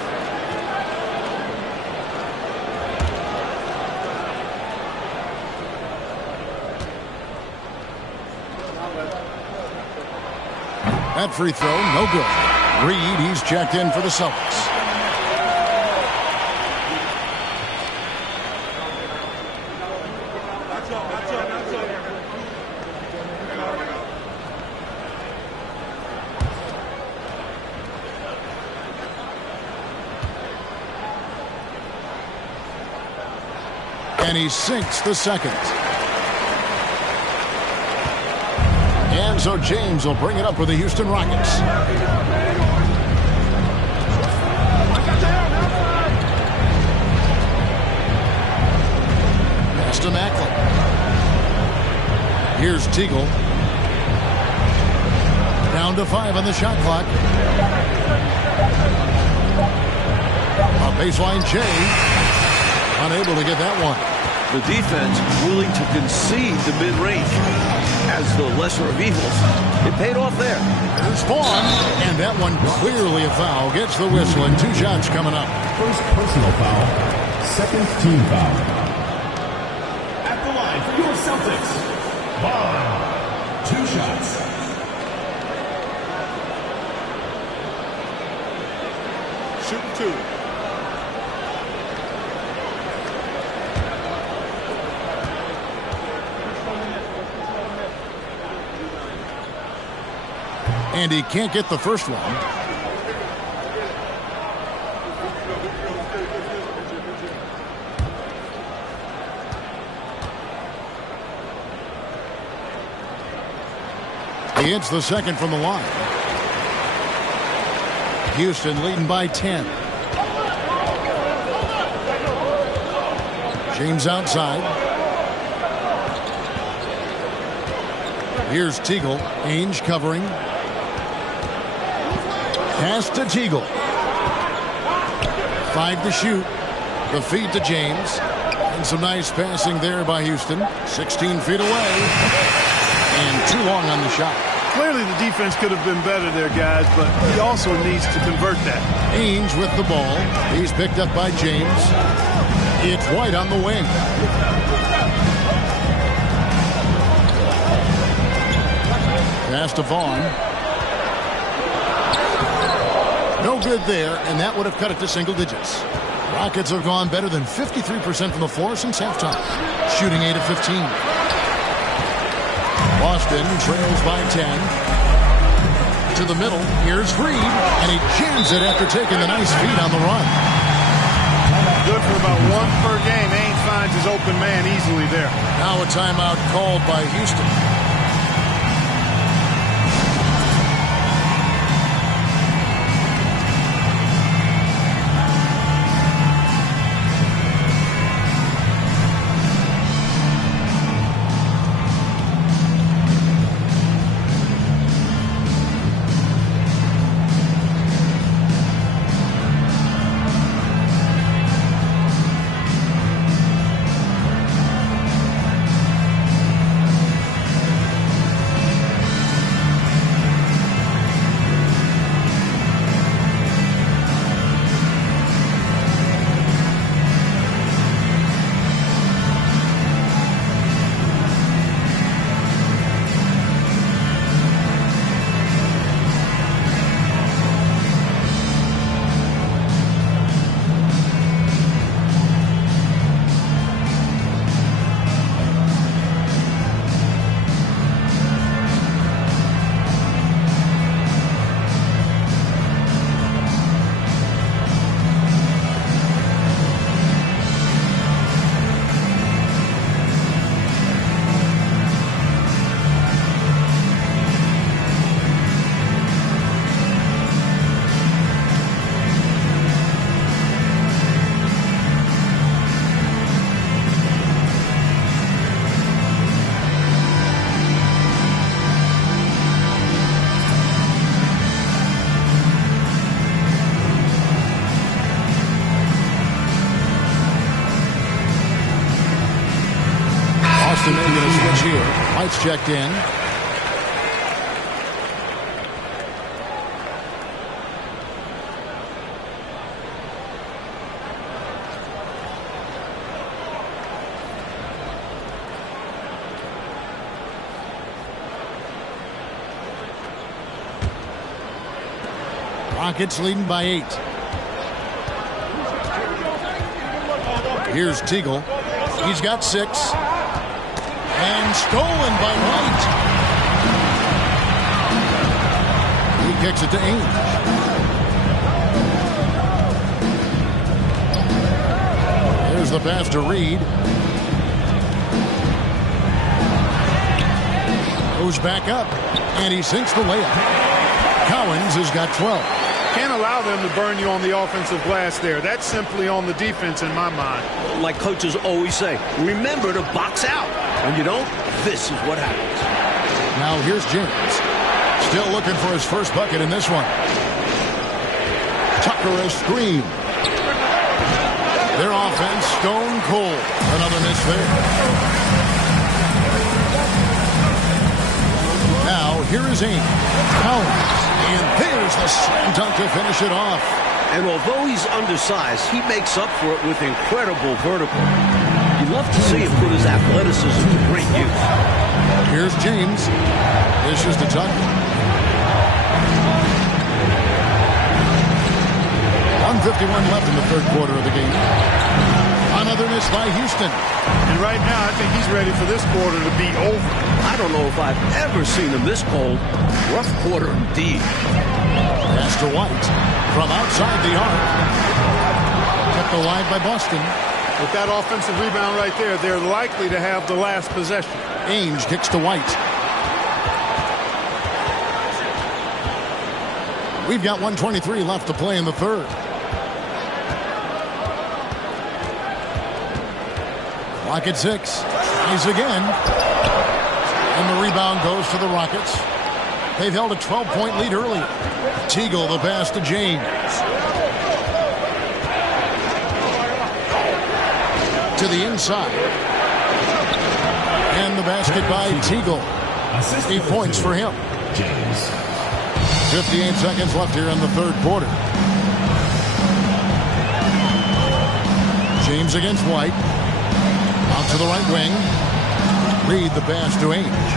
That free throw, no good. Reed, he's checked in for the Celtics. And he sinks the second. And so James will bring it up for the Houston Rockets. Pass to Macklin. Here's Teagle. Down to 5 on the shot clock. A baseline J. Unable to get that one. The defense willing to concede the mid-range as the lesser of evils. It paid off there. There's Vaughn, and that one clearly a foul. Gets the whistle, and 2 shots coming up. First personal foul, second team foul. At the line for your Celtics, Vaughn. 2 shots. Shooting 2. And he can't get the first one. He hits the second from the line. Houston leading by 10. James outside. Here's Teagle. Ainge covering. Pass to Teagle. 5 to shoot. The feed to James. And some nice passing there by Houston. 16 feet away. And too long on the shot. Clearly the defense could have been better there, guys, but he also needs to convert that. Ainge with the ball. He's picked up by James. It's White on the wing. Pass to Vaughn. No good there, and that would have cut it to single digits. Rockets have gone better than 53% from the floor since halftime, shooting 8 of 15. Boston trails by 10. To the middle, here's Reed, and he jams it after taking the nice feed on the run. Good for about 1 per game. Ainge finds his open man easily there. Now a timeout called by Houston. Boston making a switch here. White's checked in. Rockets leading by 8. Here's Teagle. He's got 6. And stolen by White. He kicks it to Ainge. There's the pass to Reed. Goes back up. And he sinks the layup. Cowens has got 12. Can't allow them to burn you on the offensive glass there. That's simply on the defense in my mind. Like coaches always say, remember to box out. When you don't, this is what happens. Now here's James. Still looking for his first bucket in this one. Tucker a screen. Their offense stone cold. Another miss there. Now here is Ainge. And there's the slam dunk to finish it off. And although he's undersized, he makes up for it with incredible vertical. You love to see him put his athleticism to great use. Here's James. Dishes to Tucker. 1:51 left in the third quarter of the game. Another miss by Houston. And right now, I think he's ready for this quarter to be over. I don't know if I've ever seen him this cold. Rough quarter indeed. Pass to White from outside the arc. Kept alive by Boston. With that offensive rebound right there, they're likely to have the last possession. Ainge kicks to White. We've got 1:23 left to play in the third. Clock at 6. He's again. And the rebound goes to the Rockets. They've held a 12-point lead earlier. Teagle the pass to James. To the inside. And the basket by Teagle. 8 points for him. James. 58 seconds left here in the third quarter. James against White. Out to the right wing. Reed the pass to Ainge.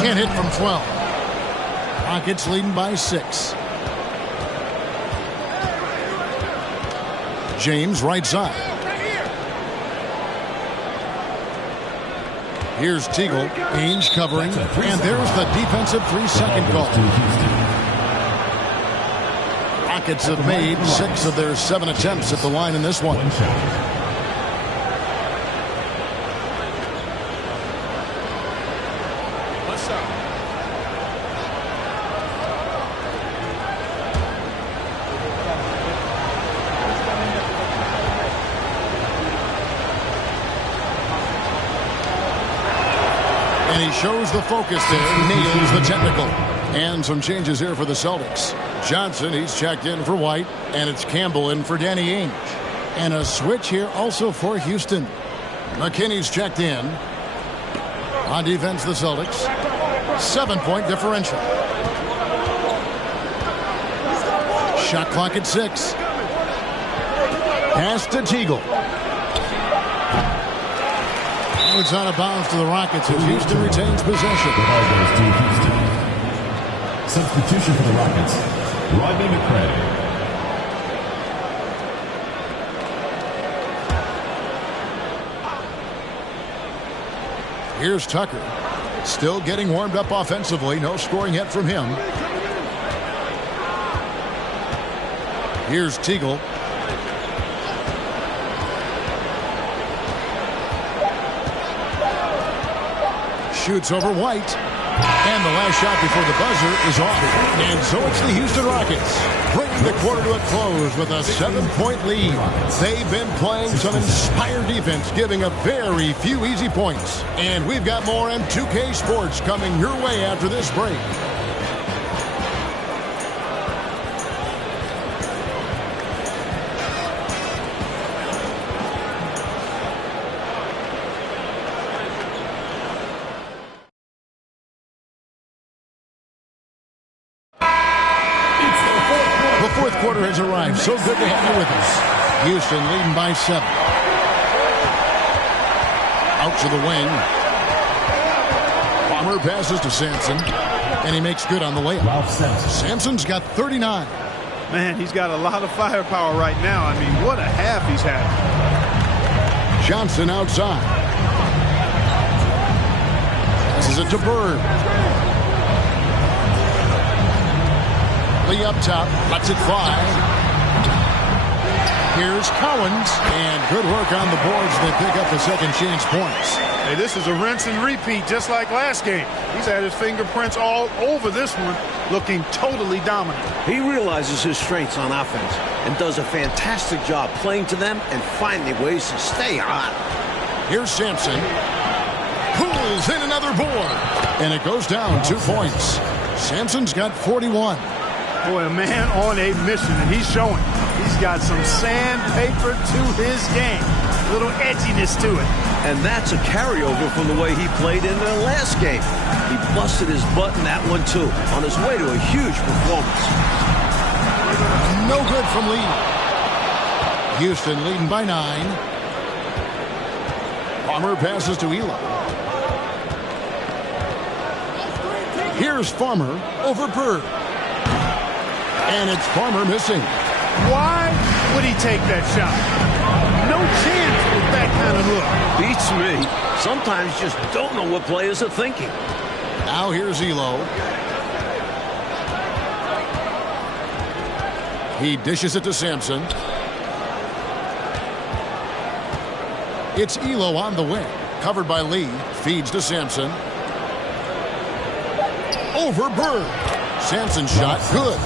Can't hit from 12. Rockets leading by 6. James right side. Here's Teagle. Ainge covering. And there's the defensive 3-second call. Rockets have made 6 of their 7 attempts at the line in this one. And he shows the focus there, nails the technical. And some changes here for the Celtics. Johnson, he's checked in for White, and it's Campbell in for Danny Ainge. And a switch here also for Houston. McKinney's checked in. On defense, the Celtics. 7-point differential. Shot clock at 6. Pass to Teagle. It's out of bounds to the Rockets as Houston retains possession. The ball goes to Houston. Substitution for the Rockets, Rodney McCray. Here's Tucker. Still getting warmed up offensively. No scoring yet from him. Here's Teagle. Shoots over White. And the last shot before the buzzer is off. And so it's the Houston Rockets bringing the quarter to a close with a 7-point lead. They've been playing some inspired defense, giving up very few easy points. And we've got more M2K Sports coming your way after this break. drive. So good to have you with us. Houston leading by 7. Out to the wing. Farmer passes to Sampson, and he makes good on the way. Sampson's got 39. Man, he's got a lot of firepower right now. I mean, what a half he's had. Johnson outside. This is it to Bird. Lee up top, lets it fly. Here's Cowens, and good work on the boards. They pick up the second chance points. Hey, this is a rinse and repeat just like last game. He's had his fingerprints all over this one, looking totally dominant. He realizes his strengths on offense and does a fantastic job playing to them and finding ways to stay hot. Here's Sampson. Pulls in another board, and it goes down 2 points. Sampson's got 41. Boy, a man on a mission, and he's showing. He's got some sandpaper to his game. A little edginess to it. And that's a carryover from the way he played in the last game. He busted his butt in that one, too, on his way to a huge performance. No good from Lee. Houston leading by 9. Farmer passes to Elo. Here's Farmer over Bird. And it's Farmer missing. Why would he take that shot? No chance with that kind of look. Beats me. Sometimes you just don't know what players are thinking. Now here's Elo. He dishes it to Sampson. It's Elo on the wing. Covered by Lee. Feeds to Sampson. Over Bird. Sampson's shot good.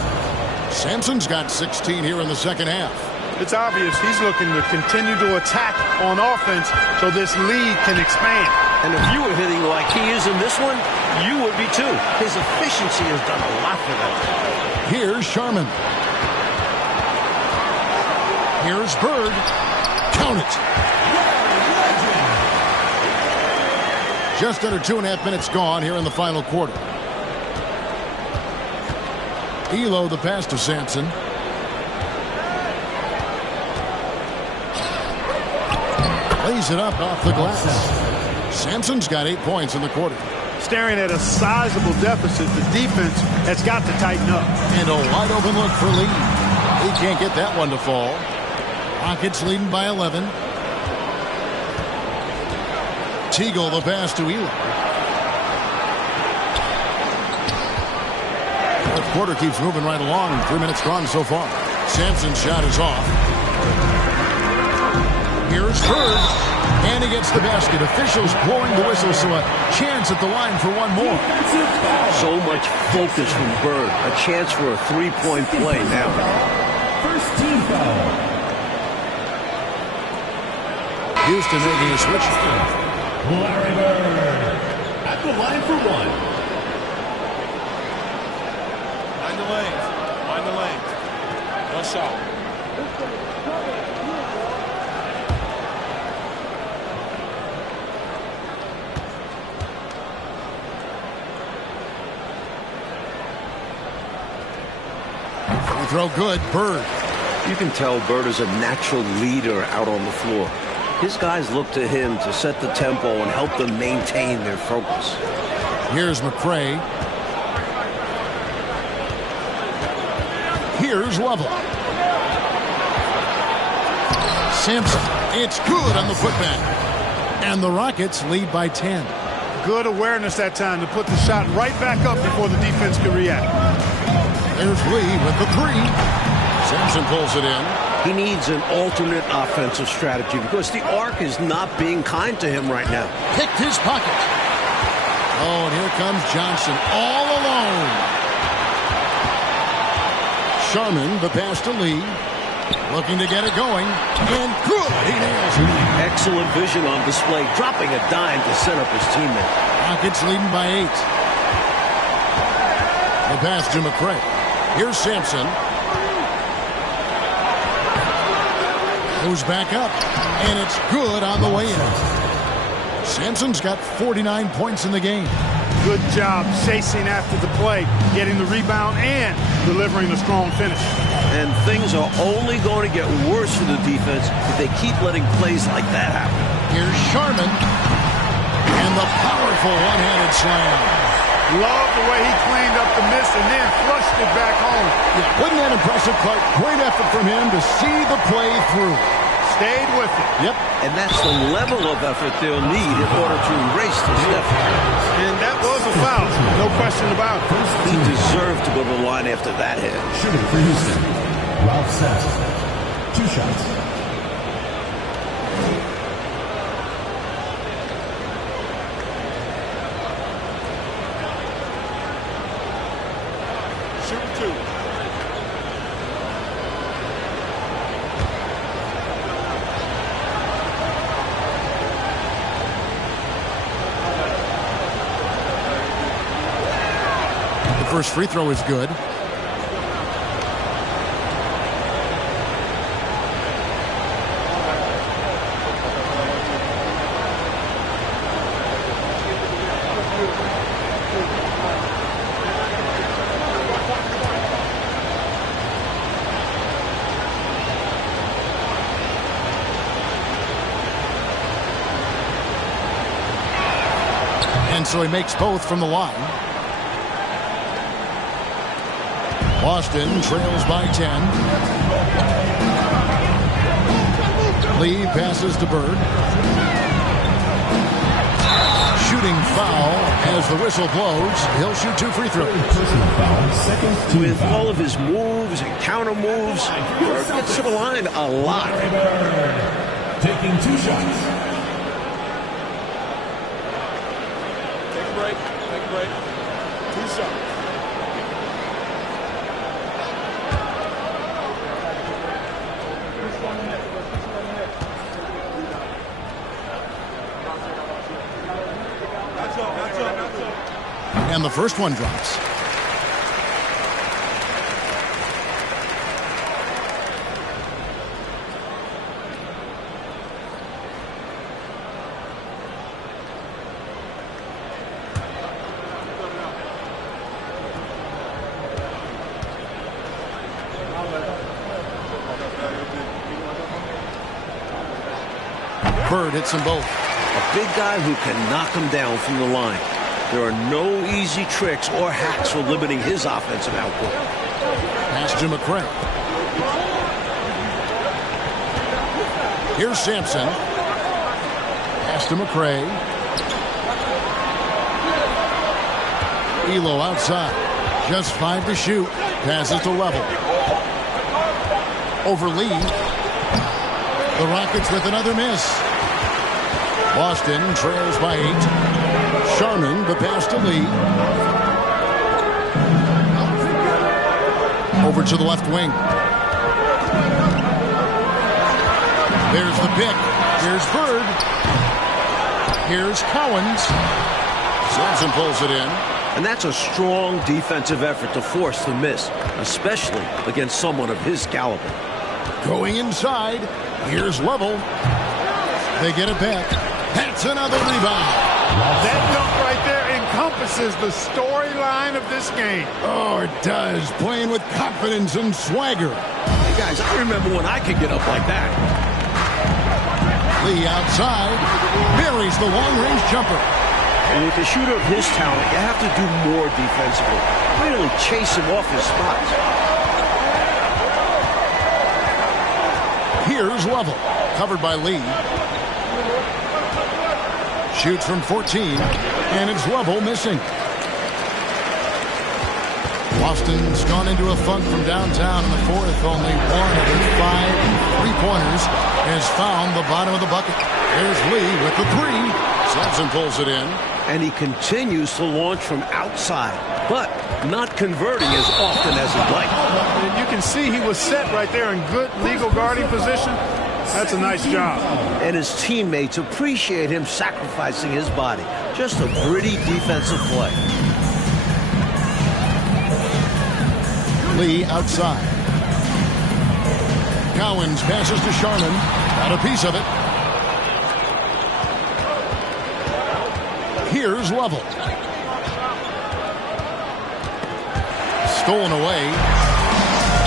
Sampson's got 16 here in the second half. It's obvious he's looking to continue to attack on offense so this lead can expand. And if you were hitting like he is in this one, you would be too. His efficiency has done a lot for them. Here's Sharman. Here's Bird. Count it. Just under 2.5 minutes gone here in the final quarter. Elo the pass to Sampson. Lays it up off the glass. Sampson's got 8 points in the quarter. Staring at a sizable deficit, the defense has got to tighten up. And a wide open look for Lee. He can't get that one to fall. Rockets leading by 11. Teagle the pass to Elo. The quarter keeps moving right along. 3 minutes gone so far. Sampson's shot is off. Here's Bird. And he gets the basket. Officials blowing the whistle, so a chance at the line for one more. So much focus from Bird. A chance for a three-point play now. First team foul. Houston making a switch. Larry Bird at the line for one. Mind the lanes. Mind the lanes. No shot. Free throw good. Bird. You can tell Bird is a natural leader out on the floor. His guys look to him to set the tempo and help them maintain their focus. Here's McCray. Here's Lovell. Sampson. It's good on the putback. And the Rockets lead by 10. Good awareness that time to put the shot right back up before the defense can react. There's Lee with the three. Sampson pulls it in. He needs an alternate offensive strategy because the arc is not being kind to him right now. Picked his pocket. Oh, and here comes Johnson all alone. Sharman, the pass to Lee. Looking to get it going. And good. He nails it. Excellent vision on display. Dropping a dime to set up his teammate. Rockets leading by 8. The pass to McCray. Here's Sampson. Goes back up. And it's good on the way in. Sampson's got 49 points in the game. Good job chasing after the play, getting the rebound, and delivering a strong finish. And things are only going to get worse for the defense if they keep letting plays like that happen. Here's Sharman. And the powerful one-handed slam. Love the way he cleaned up the miss and then flushed it back home. Yeah, wasn't that impressive, Clark? Great effort from him to see the play through. Stayed with it. Yep. And that's the level of effort they'll need in order to erase this deficit. And that was a foul. No question about it. He deserved to go to the line after that hit. Shooting for Houston, Ralph Sampson. 2 shots. Shoot 2. First free throw is good. And so he makes both from the line. Boston trails by 10. Lee passes to Bird. Shooting foul as the whistle blows. He'll shoot 2 free throws. Personal foul, second team With foul. all of his moves and counter moves, Bird gets to the line a lot. Taking 2 shots. Take a break. Take a break. 2 shots. And the first one drops. Bird hits them both. A big guy who can knock him down from the line. There are no easy tricks or hacks for limiting his offensive output. Pass to McCray. Here's Sampson. Pass to McCray. Elo outside. Just 5 to shoot. Passes to Level. Over Lee. The Rockets with another miss. Boston trails by 8. Sharman, the pass to Lee. Over to the left wing. There's the pick. Here's Bird. Here's Cowens. Sampson pulls it in. And that's a strong defensive effort to force the miss, especially against someone of his caliber. Going inside. Here's Level. They get it back. That's another rebound. That dunk right there encompasses the storyline of this game. Oh, it does. Playing with confidence and swagger. Hey, guys, I remember when I could get up like that. Lee outside. Buries the long-range jumper. And with a shooter of his talent, you have to do more defensively. Really chase him off his spots. Here's Level. Covered by Lee. Shoots from 14, and it's Level missing. Boston's gone into a funk from downtown in the fourth. Only one of his 5 3-pointers has found the bottom of the bucket. There's Lee with the 3. Sampson pulls it in. And he continues to launch from outside, but not converting as often as he'd like. And you can see he was set right there in good legal guarding position. That's a nice job. And his teammates appreciate him sacrificing his body. Just a gritty defensive play. Lee outside. Cowens passes to Sharman. Got a piece of it. Here's Level. Stolen away.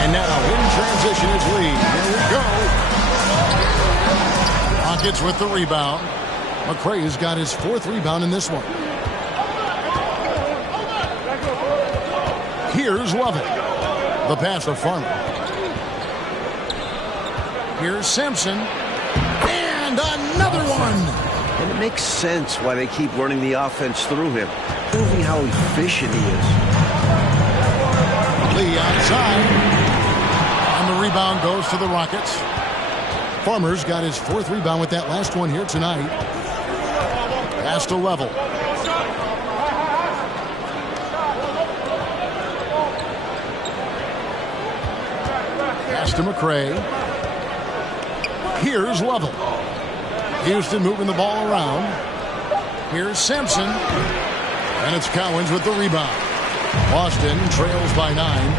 And now in transition is Lee. Here we go. Rockets with the rebound. McRae's got his 4th rebound in this one. Here's Lovett. The pass to Farmer. Here's Simpson. And another one. And it makes sense why they keep running the offense through him, proving how efficient he is. Lee outside. And the rebound goes to the Rockets. Farmer's got his 4th rebound with that last one here tonight. Pass to Level. Pass to McRae. Here's Level. Houston moving the ball around. Here's Simpson. And it's Cowens with the rebound. Boston trails by 9.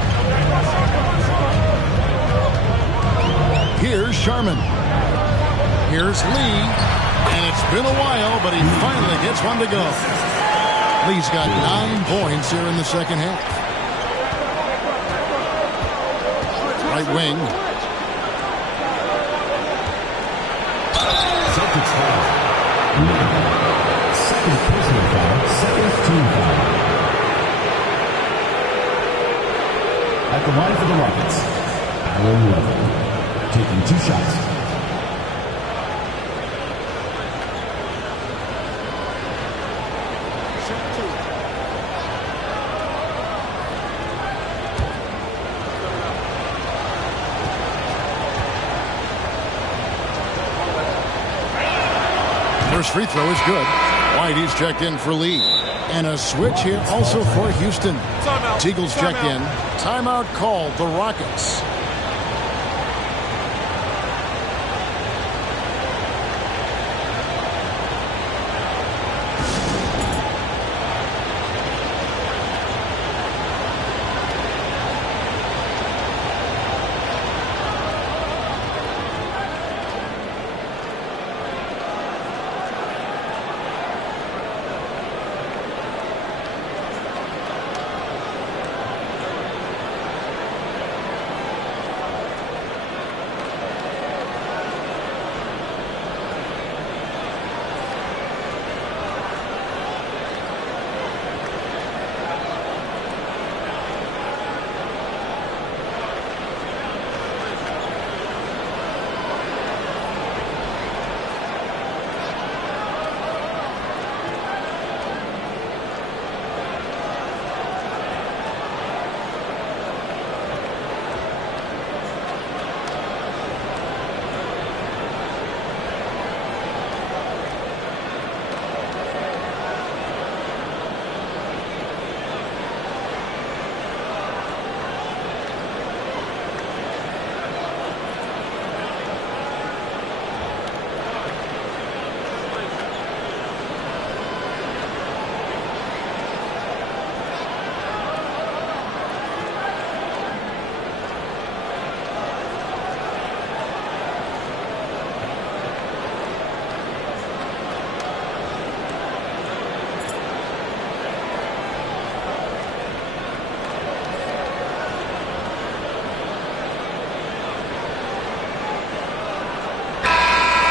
Here's Sharman. Here's Lee. And it's been a while, but he finally gets one to go. Lee's got 9 points here in the second half. Right wing. Celtics foul. Second personal foul. Second team foul. At the line for the Rockets, Aaron Level, taking 2 shots. First free throw is good. Whitey's checked in for Lee. And a switch here also for Houston. Teagle's checked in. Timeout called the Rockets.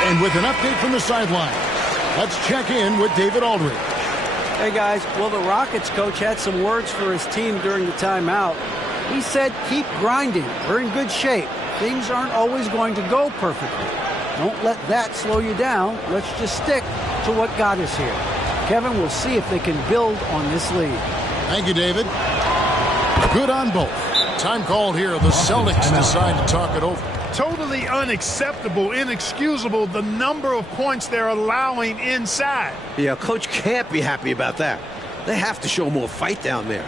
And with an update from the sideline, let's check in with David Aldridge. Hey, guys. Well, the Rockets coach had some words for his team during the timeout. He said, keep grinding. We're in good shape. Things aren't always going to go perfectly. Don't let that slow you down. Let's just stick to what got us here. Kevin, we'll see if they can build on this lead. Thank you, David. Good on both. Time called here. The Celtics decide to talk it over. Totally unacceptable, inexcusable, the number of points they're allowing inside. Yeah, coach can't be happy about that. They have to show more fight down there.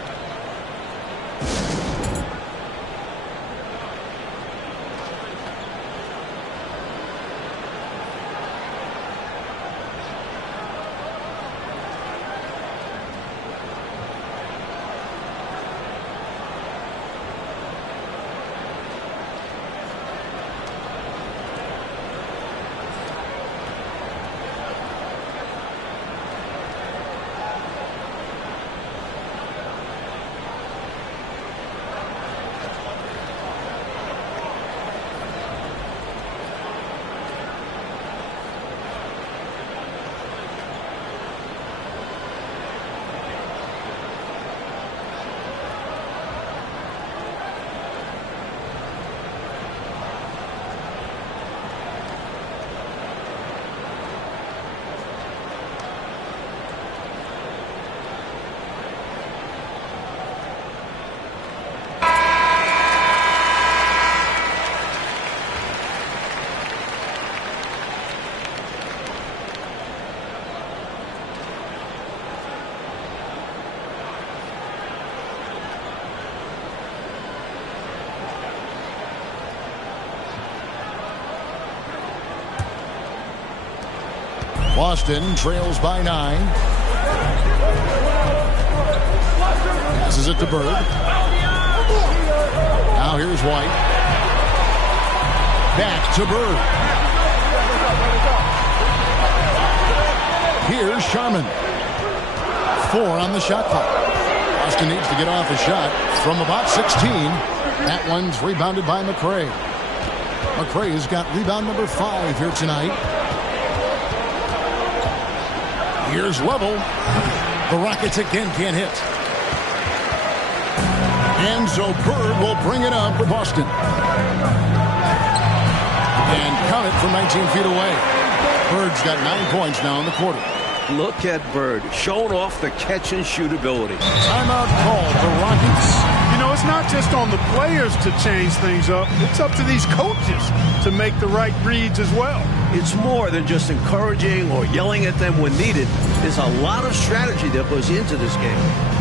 Boston trails by 9. Passes it to Bird. Now here's White. Back to Bird. Here's Sharman. 4 on the shot clock. Boston needs to get off a shot from about 16. That one's rebounded by McRae. McRae's got rebound number 5 here tonight. Here's Level. The Rockets again can't hit. And so Bird will bring it up for Boston. And count it from 19 feet away. Bird's got 9 points now in the quarter. Look at Bird, showing off the catch-and-shoot ability. Timeout called for Rockets. You know, it's not just on the players to change things up. It's up to these coaches to make the right reads as well. It's more than just encouraging or yelling at them when needed. There's a lot of strategy that goes into this game.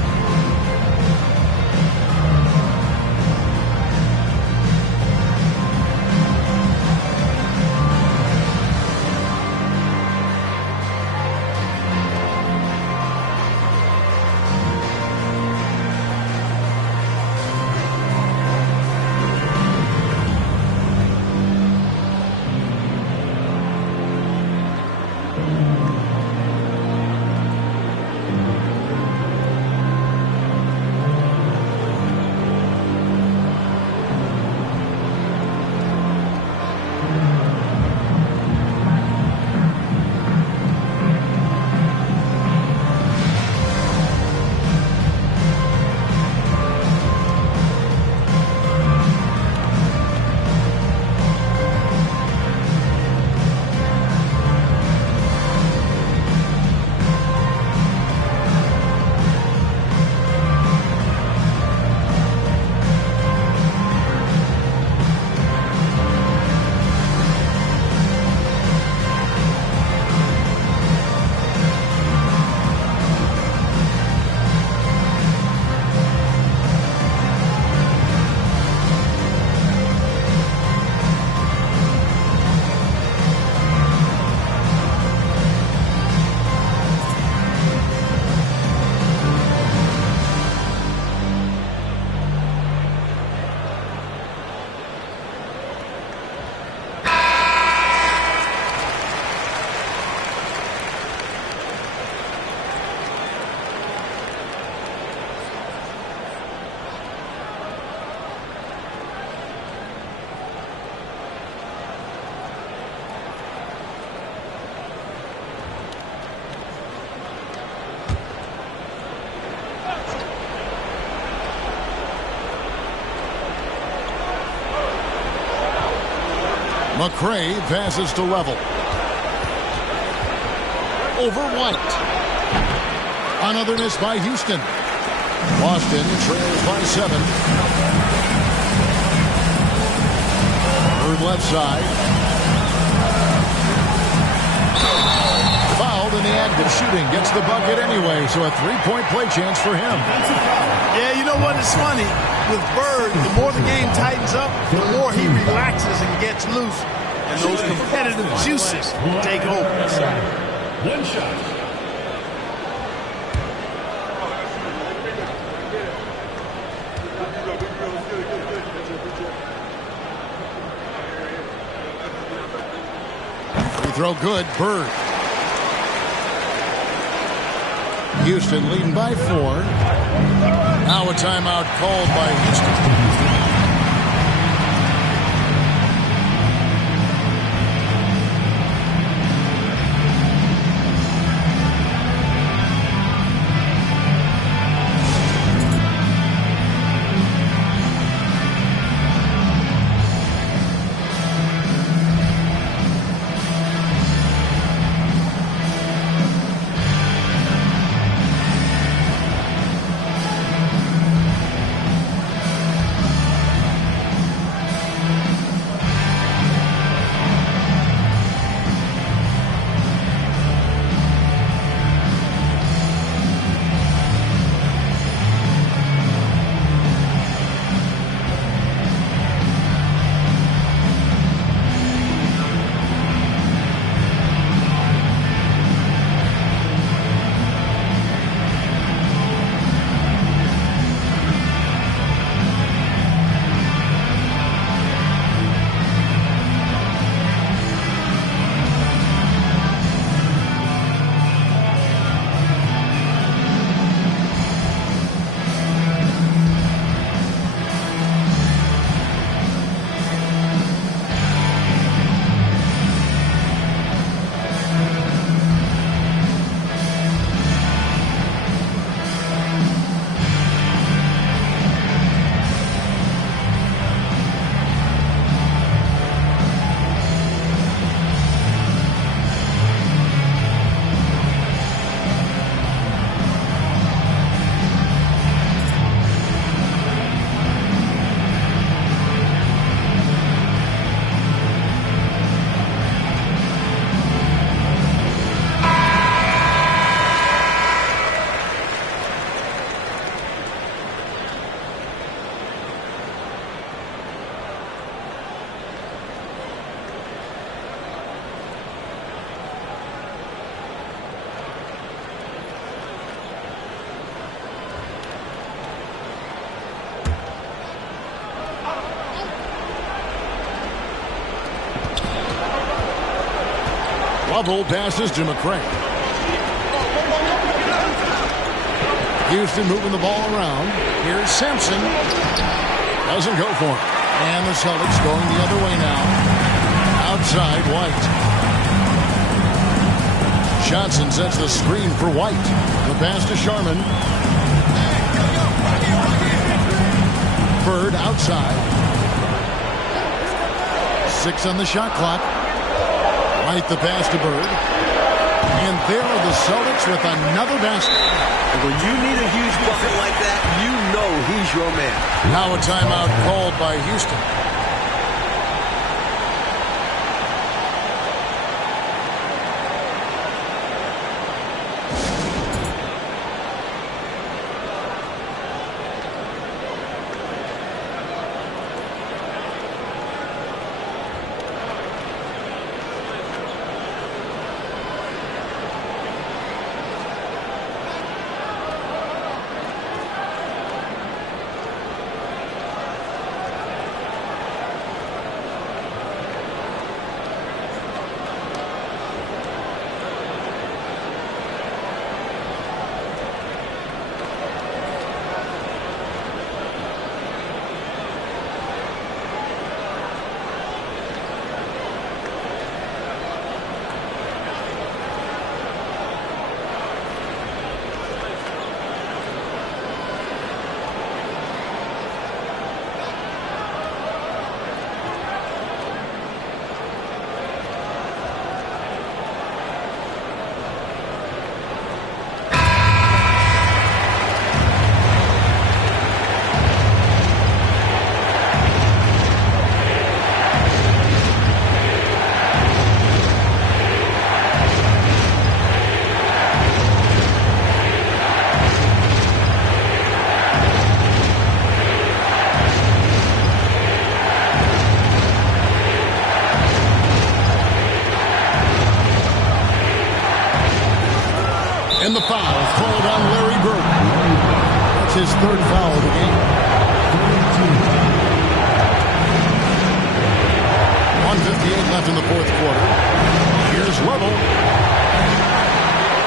McRae passes to Level. Over White. Another miss by Houston. Boston trails by 7. Bird left side. Fouled in the act of shooting. Gets the bucket anyway, so a 3-point play chance for him. Yeah, you know what? It's funny. With Bird, the more the game tightens up, the more he relaxes and gets loose. And those competitive juices take over. One shot. Free throw good. Bird. Houston leading by 4. Now a timeout called by Houston. Lovell passes to McCray. Houston moving the ball around. Here's Sampson. Doesn't go for it. And the Celtics going the other way now. Outside White. Johnson sets the screen for White. The pass to Sharman. Bird outside. 6 on the shot clock. White the pass to Bird. And there are the Celtics with another basket. And when you need a huge bucket like that, you know he's your man. Now a timeout called by Houston. And the foul called on Larry Bird. That's his 3rd foul of the game. 1:58 left in the 4th quarter. Here's Lovell.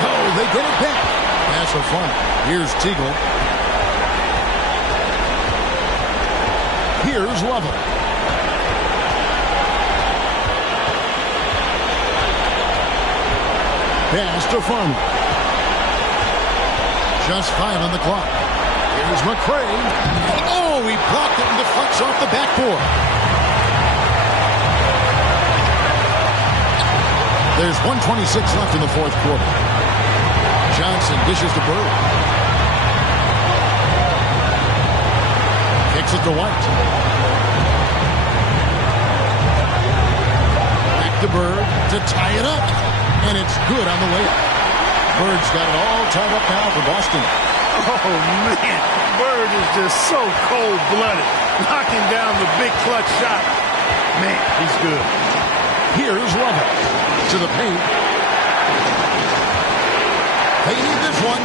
Oh, they get it back. Pass for fun. Here's Teagle. Here's Lovell. Pass to Farmer. Just 5 on the clock. Here's McCray. Oh, he blocked it and deflects off the backboard. There's 1:26 left in the 4th quarter. Johnson dishes to Bird. Kicks it to White. Back to Bird to tie it up. And it's good on the layup. Bird's got it all tied up now for Boston. Oh, man. Bird is just so cold-blooded. Knocking down the big clutch shot. Man, he's good. Here's Lovell to the paint. They need this one.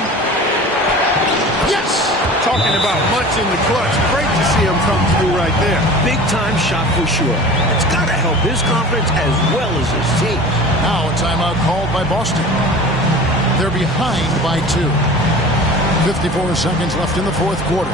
Yes! Talking about much in the clutch. Great to see him come through right there. Big-time shot for sure. It's got to help his confidence as well as his team. Now a timeout called by Boston. They're behind by 2. 54 seconds left in the 4th quarter.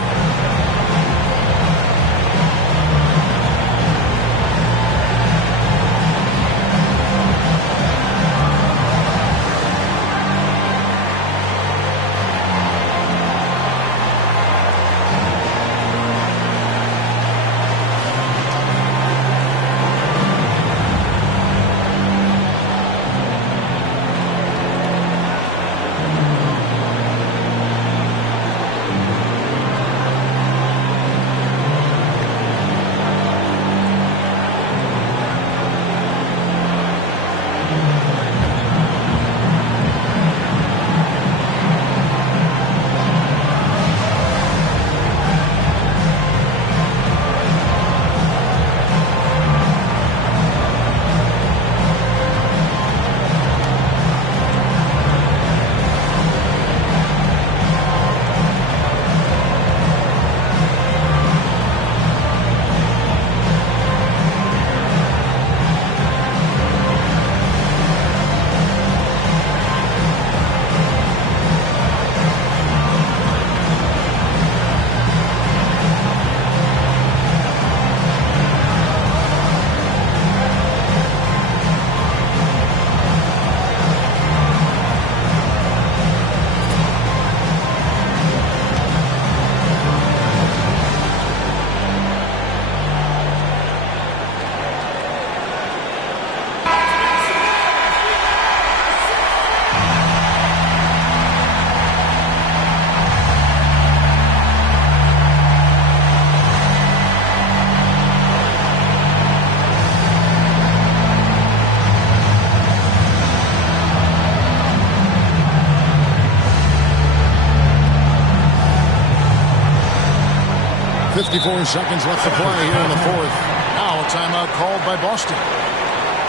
54 seconds left to play here in the fourth. Now a timeout called by Boston.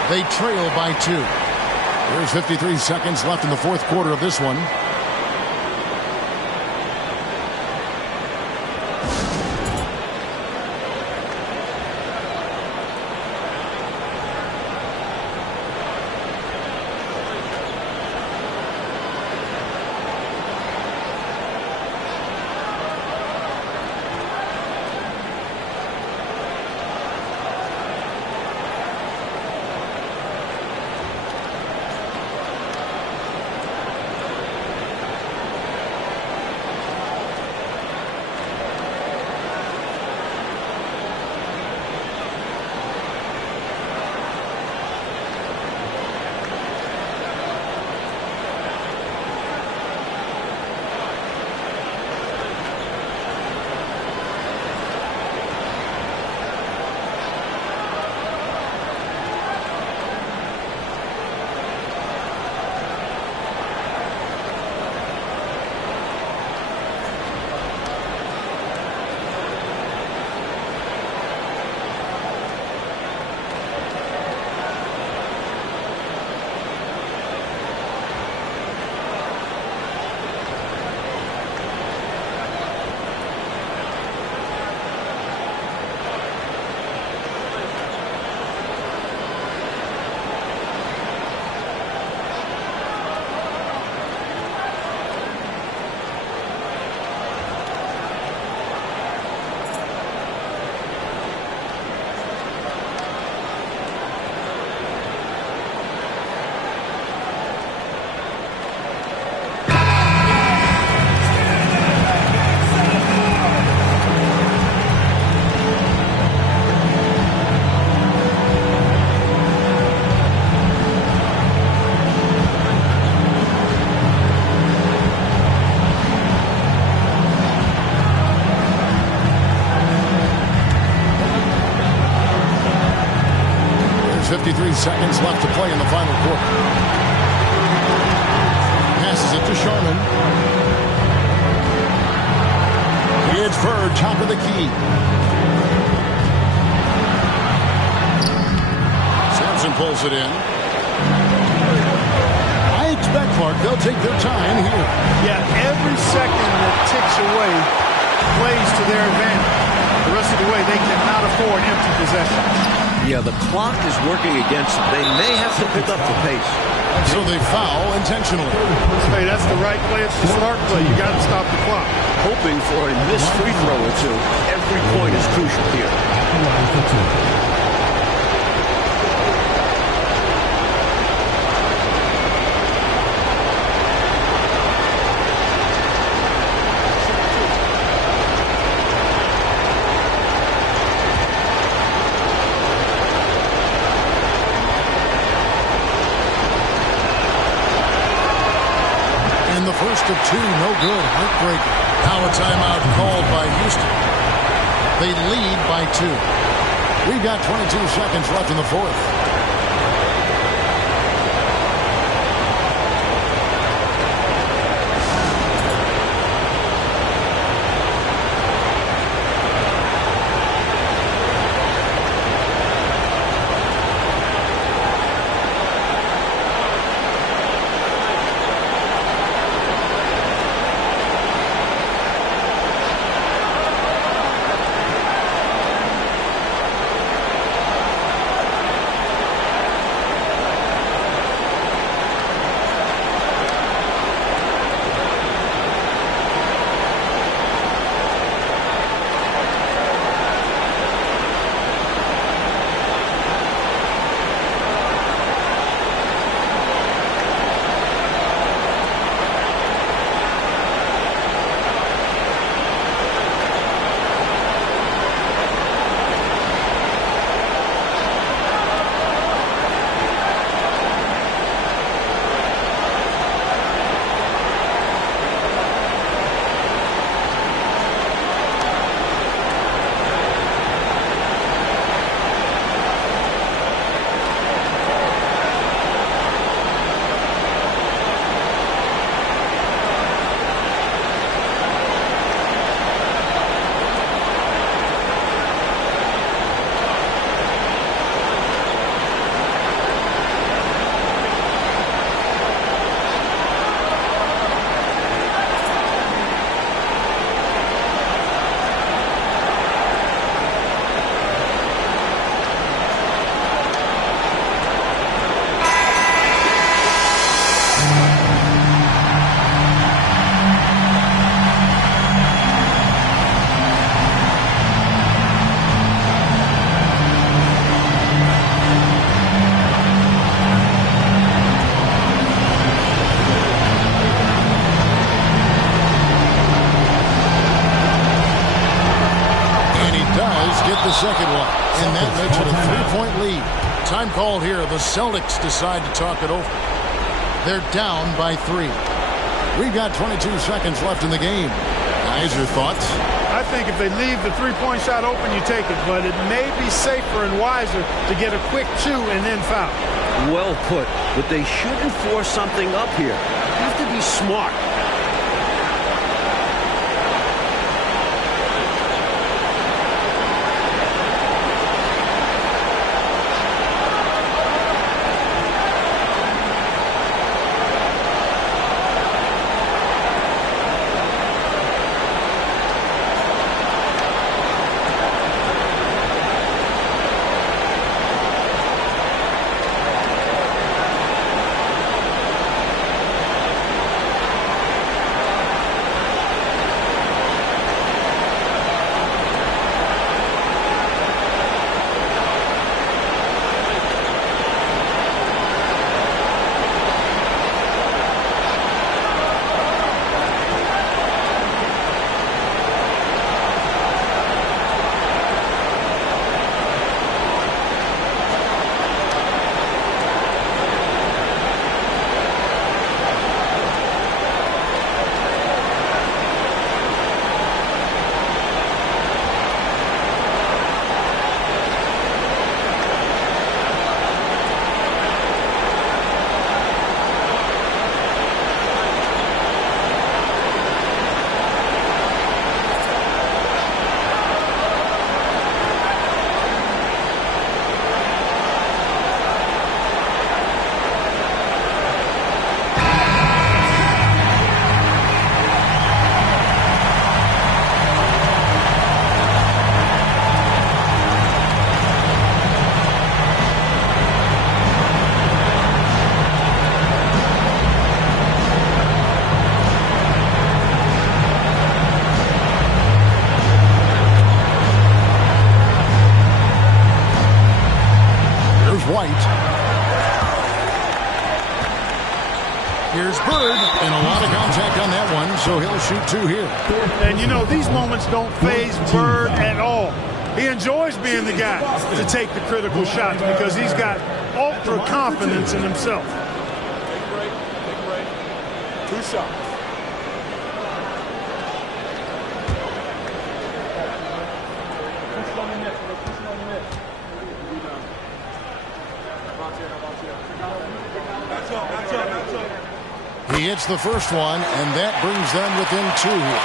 They trail by 2. There's 53 seconds left in the fourth quarter of this one. There's 53 seconds left to play in the final quarter. Passes it to Sharman. It's Bird, top of the key. Sampson pulls it in. I expect, Clark, they'll take their time here. Yeah, every second that ticks away plays to their advantage. The rest of the way, they cannot afford empty possession. Yeah, the clock is working against them. They may have to pick up the pace. So they foul intentionally. Hey, that's the right play. It's the smart play. You got to stop the clock. Hoping for a missed free throw or two. Every point is crucial here. First of 2, no good. Heartbreaker. Now a timeout called by Houston. They lead by 2. We've got 22 seconds left in the fourth. And that makes it a 3-point lead. Time called here. The Celtics decide to talk it over. They're down by 3. We've got 22 seconds left in the game. Guys, your thoughts? I think if they leave the three-point shot open, you take it. But it may be safer and wiser to get a quick 2 and then foul. Well put. But they shouldn't force something up here. You have to be smart. Here's Bird, and a lot of contact on that one, so he'll shoot 2 here. And, you know, these moments don't faze Bird at all. He enjoys being the guy to take the critical shots because he's got ultra confidence in himself. Take a break. Take a break. 2 shots. He hits the first one, and that brings them within 2 here.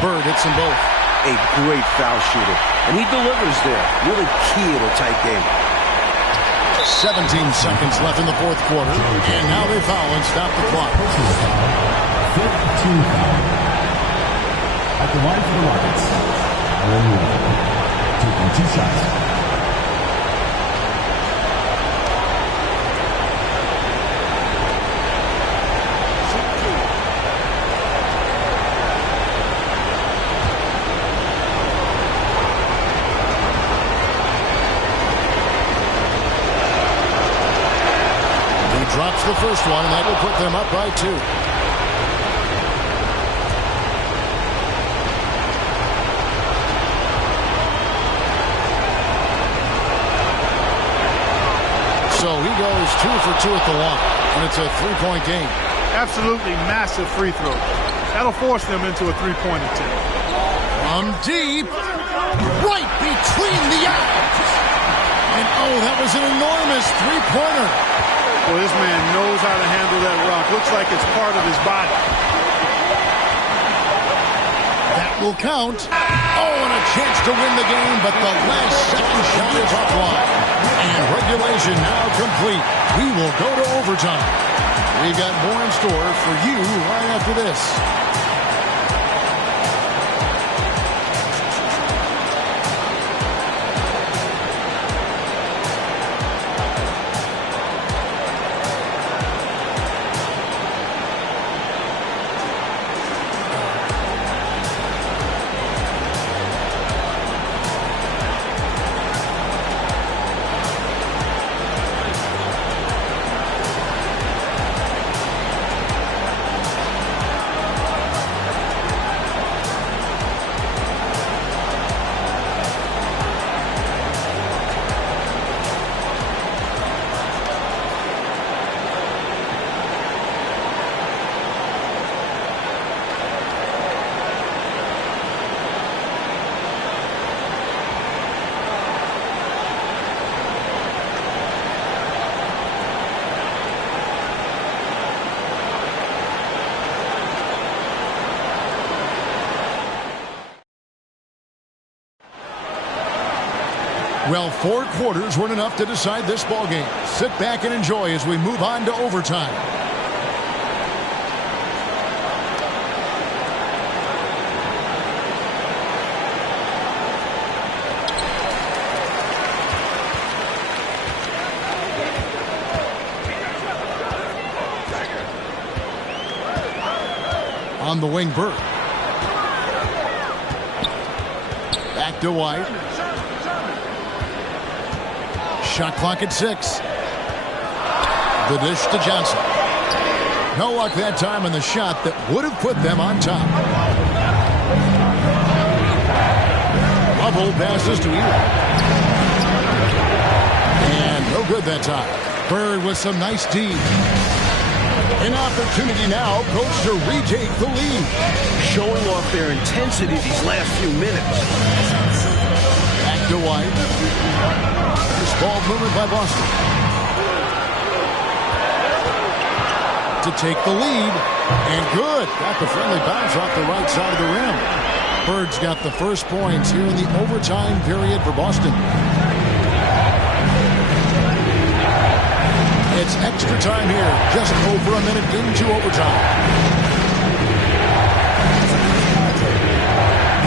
Bird hits them both. A great foul shooter, and he delivers there. Really key in a tight game. 17 seconds left in the 4th quarter, and now they foul and stop the clock. 15 foul. At the line for the Rockets, Aaron Wood, taking 2 shots. Drops the first one, and that will put them up by 2. So he goes 2 for 2 at the line, and it's a 3-point game. Absolutely massive free throw. That'll force them into a 3-point attempt. From deep, right between the eyes. And oh, that was an enormous 3-pointer. Well, this man knows how to handle that rock. Looks like it's part of his body. That will count. Oh, and a chance to win the game, but the last second shot is offline. And regulation now complete. We will go to overtime. We've got more in store for you right after this. Well, 4 quarters weren't enough to decide this ballgame. Sit back and enjoy as we move on to overtime. On the wing, Bird. Back to White. Shot clock at 6. The dish to Johnson. No luck that time on the shot that would have put them on top. Bubble passes to Ewing. And no good that time. Bird with some nice D. An opportunity now, coach, to retake the lead. Showing off their intensity these last few minutes. Back to White. This ball movement by Boston. To take the lead. And good. Got the friendly bounce off the right side of the rim. Bird's got the first points here in the overtime period for Boston. It's extra time here, just over a minute into overtime.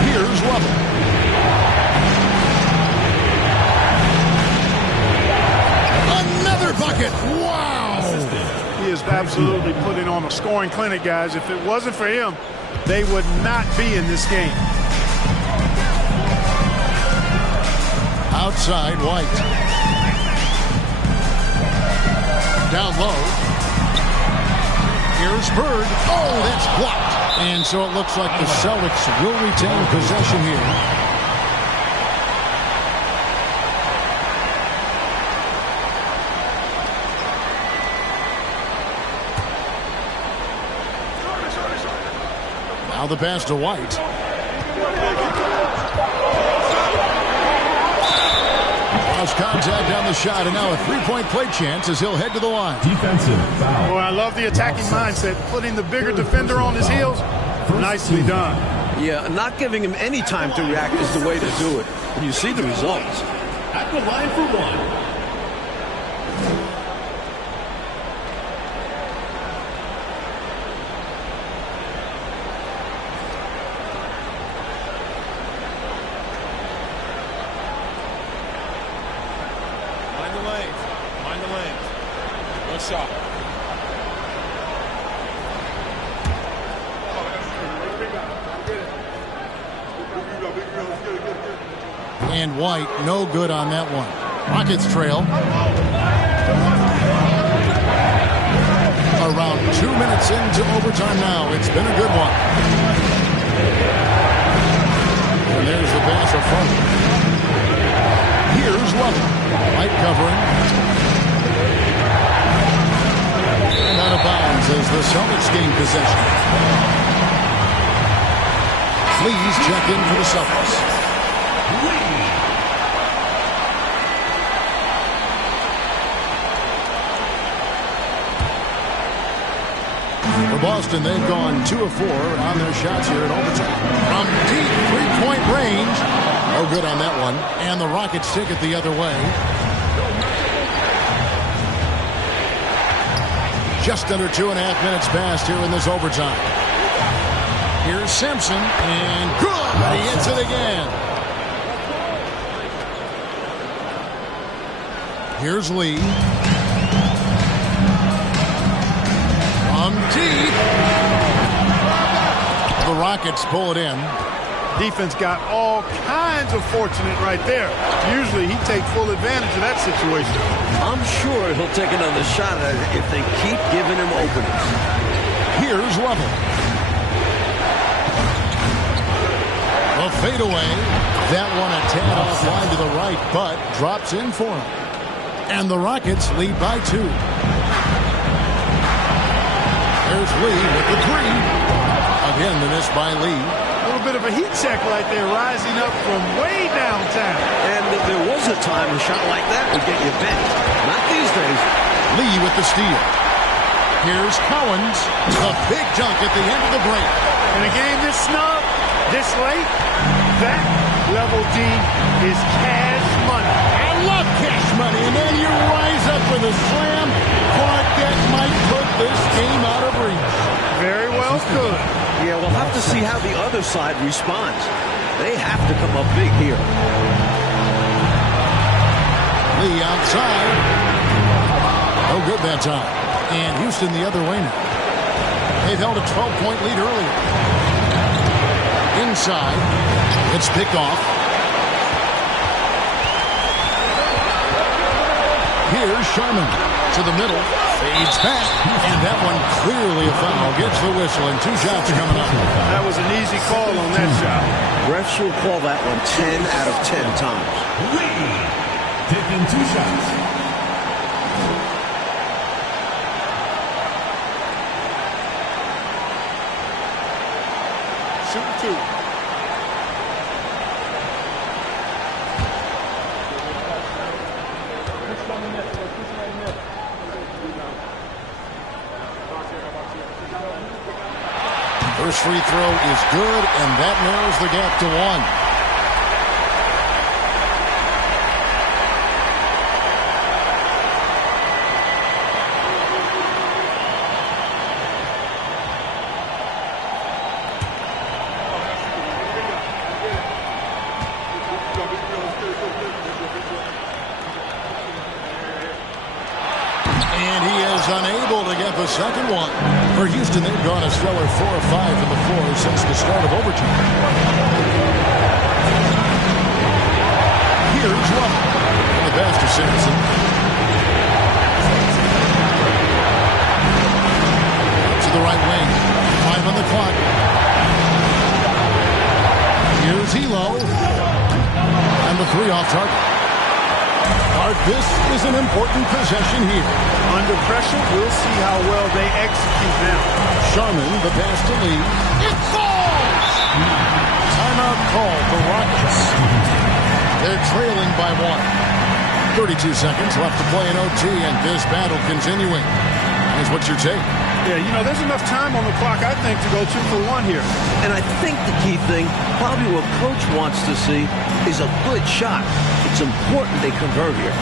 Here's Lovell. Another bucket. Wow. He is absolutely putting on a scoring clinic, guys. If it wasn't for him, they would not be in this game. Outside, White. Down low. Here's Bird. Oh, that's blocked. And so it looks like the Celtics will retain possession here. Now the pass to White. Contact on the shot, and now a three-point play chance as he'll head to the line. Defensive foul. Boy, I love the attacking mindset, putting the bigger defender on his heels. Nicely done. Yeah, not giving him any time to react is the way to do it. And you see the results. At the line for one. And White, no good on that one. Rockets trail. Around 2 minutes into overtime now. It's been a good one. And there's the pass up front. Here's Lovell. White covering. And out of bounds as the Celtics gain possession. Please check in for the Celtics. For Boston, they've gone 2 of 4 on their shots here in overtime. From deep three-point range. No good on that one. And the Rockets take it the other way. Just under 2.5 minutes passed here in this overtime. Here's Simpson, and good! He hits it again. Here's Lee. From deep. The Rockets pull it in. Defense got all kinds of fortunate right there. Usually he takes full advantage of that situation. I'm sure he'll take another shot at it if they keep giving him openings. Here's Lovell. A fadeaway. That one a tad offline to the right, but drops in for him. And the Rockets lead by 2. There's Lee with the 3. Again, the miss by Lee. A little bit of a heat check right there, rising up from way downtown. And there was a time a shot like that would get you bent. Not these days. Lee with the steal. Here's Collins. A big dunk at the end of the break. In a game this snug, this late, that level D is cash money. the slam. But that might put this game out of reach. Very well could. Yeah, we'll have to see how the other side responds. They have to come up big here. Lee outside. No good that time. And Houston the other way now. They've held a 12-point lead earlier. Inside. It's picked off. Here's Sherman to the middle. Fades back. And that one clearly a foul. Gets the whistle, and 2 shots are coming up. That was an easy call on that shot. Refs will call that one 10 out of 10 times. Lee taking 2 shots. Shoot 2. First free throw is good, and that narrows the gap to 1. And he is unable to get the second one. For Houston, they've gone a stellar 4 of 5 from the floor since the start of overtime. Here's one. The pass to Sampson. To the right wing. 5 on the clock. Here's Hilo. And the 3 off target. This is an important possession here. Under pressure, we'll see how well they execute now. Sharman, the pass to Lee. It falls! Timeout call for Rockets. They're trailing by 1. 32 seconds left to play in OT, and this battle continuing. Here's what's your take? Yeah, you know, there's enough time on the clock, I think, to go 2 for 1 here. And I think the key thing, probably what Coach wants to see, is a good shot. It's important they convert here.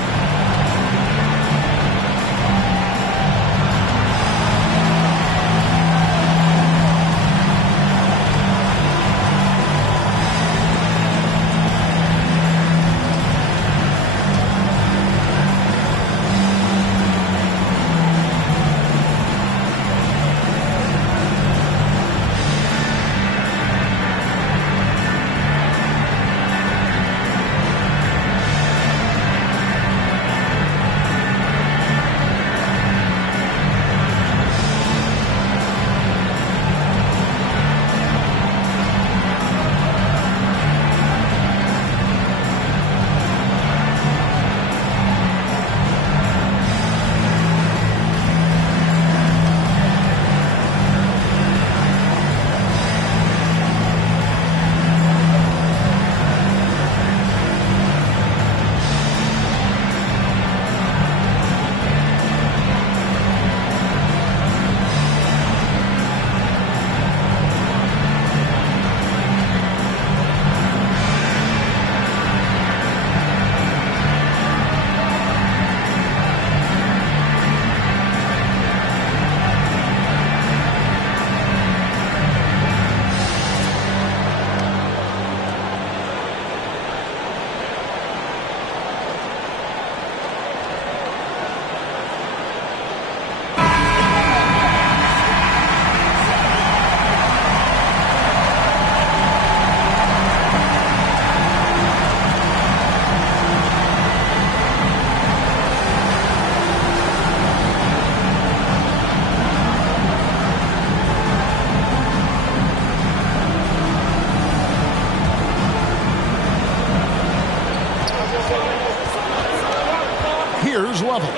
Here's Lovell.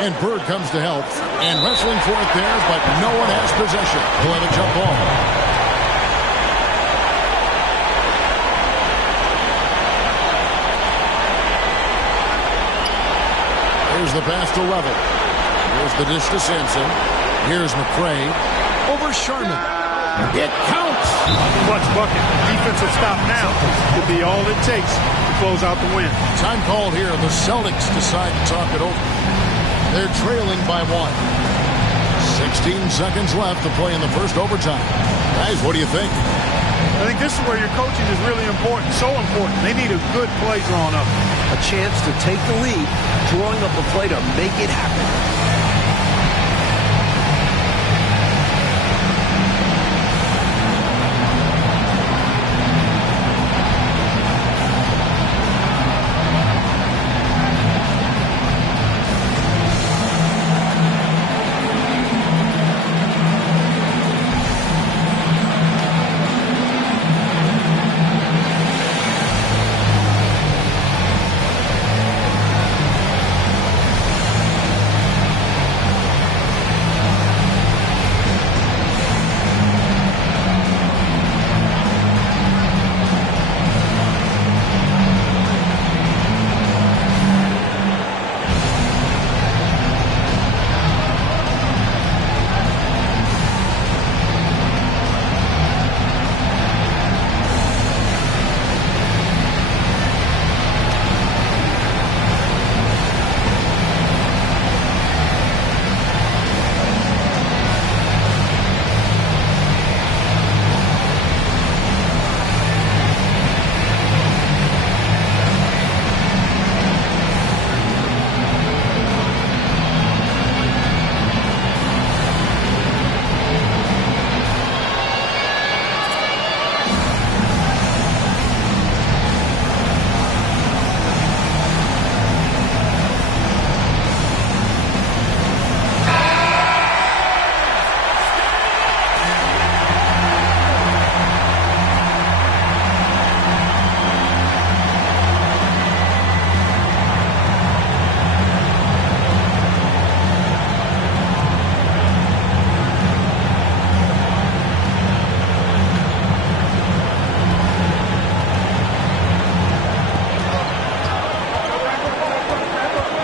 And Bird comes to help. And wrestling for it there, but no one has possession. He'll have a jump ball. Here's the pass to Lovell. Here's the dish to Sampson. Here's McCray. Over Sharman. It counts. Clutch bucket. Defensive stop now could be all it takes to close out the win. Time called here. The Celtics decide to talk it over. They're trailing by 1. 16 seconds left to play in the first overtime. Guys, what do you think? I think this is where your coaching is really important, so important. They need a good play drawn up. A chance to take the lead, drawing up a play to make it happen.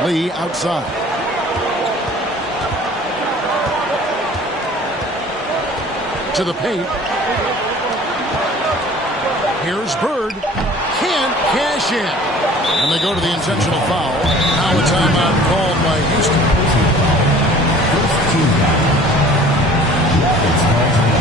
Lee outside. To the paint. Here's Bird. Can't cash in. And they go to the intentional foul. Now a timeout called by Houston. First team foul. Rockets calls it.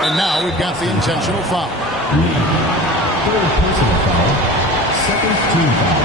And now we've got the intentional foul. Third personal foul. Second team foul.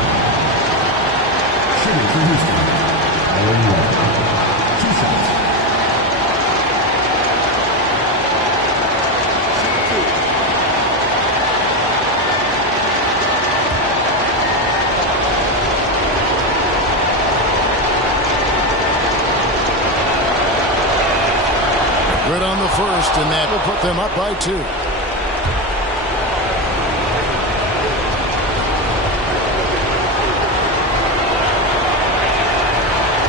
Good on the first, and that will put them up by 2.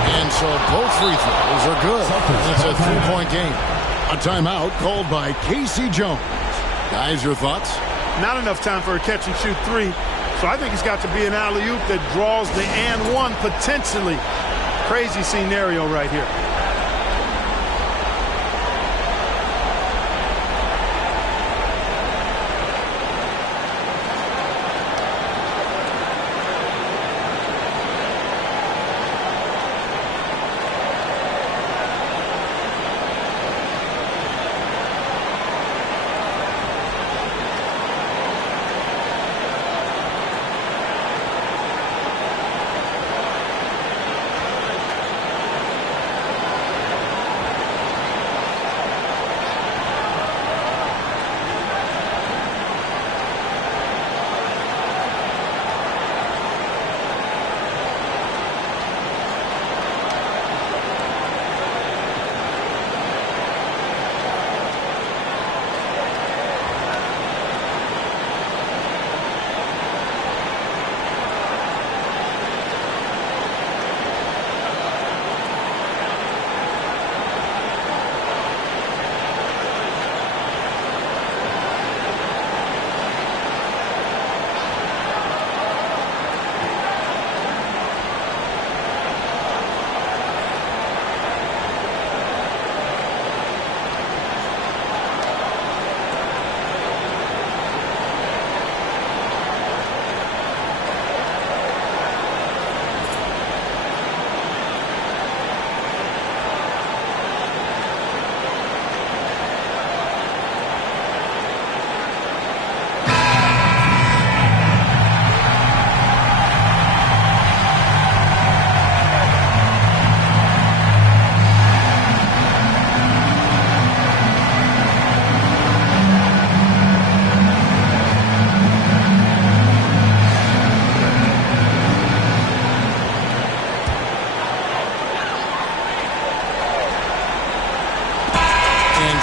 And so both free throws are good. It's a 3-point game. A timeout called by Casey Jones. Guys, your thoughts? Not enough time for a catch-and-shoot 3, so I think it's got to be an alley-oop that draws the and one potentially. Crazy scenario right here.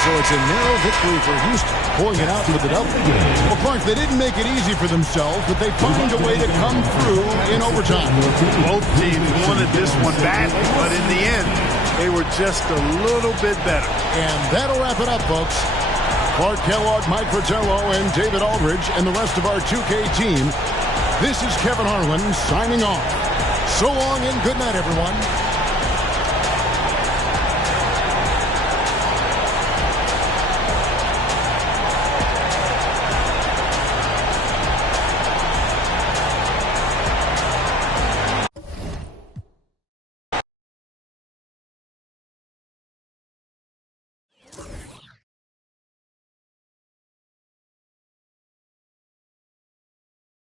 So it's a narrow victory for Houston, pulling it out with the double. Well, Clark, they didn't make it easy for themselves, but they find a way to come through in overtime. Both teams wanted this one badly, but in the end, they were just a little bit better. And that'll wrap it up, folks. Clark Kellogg, Mike Fratello, and David Aldridge, and the rest of our 2K team. This is Kevin Harlan signing off. So long and good night, everyone.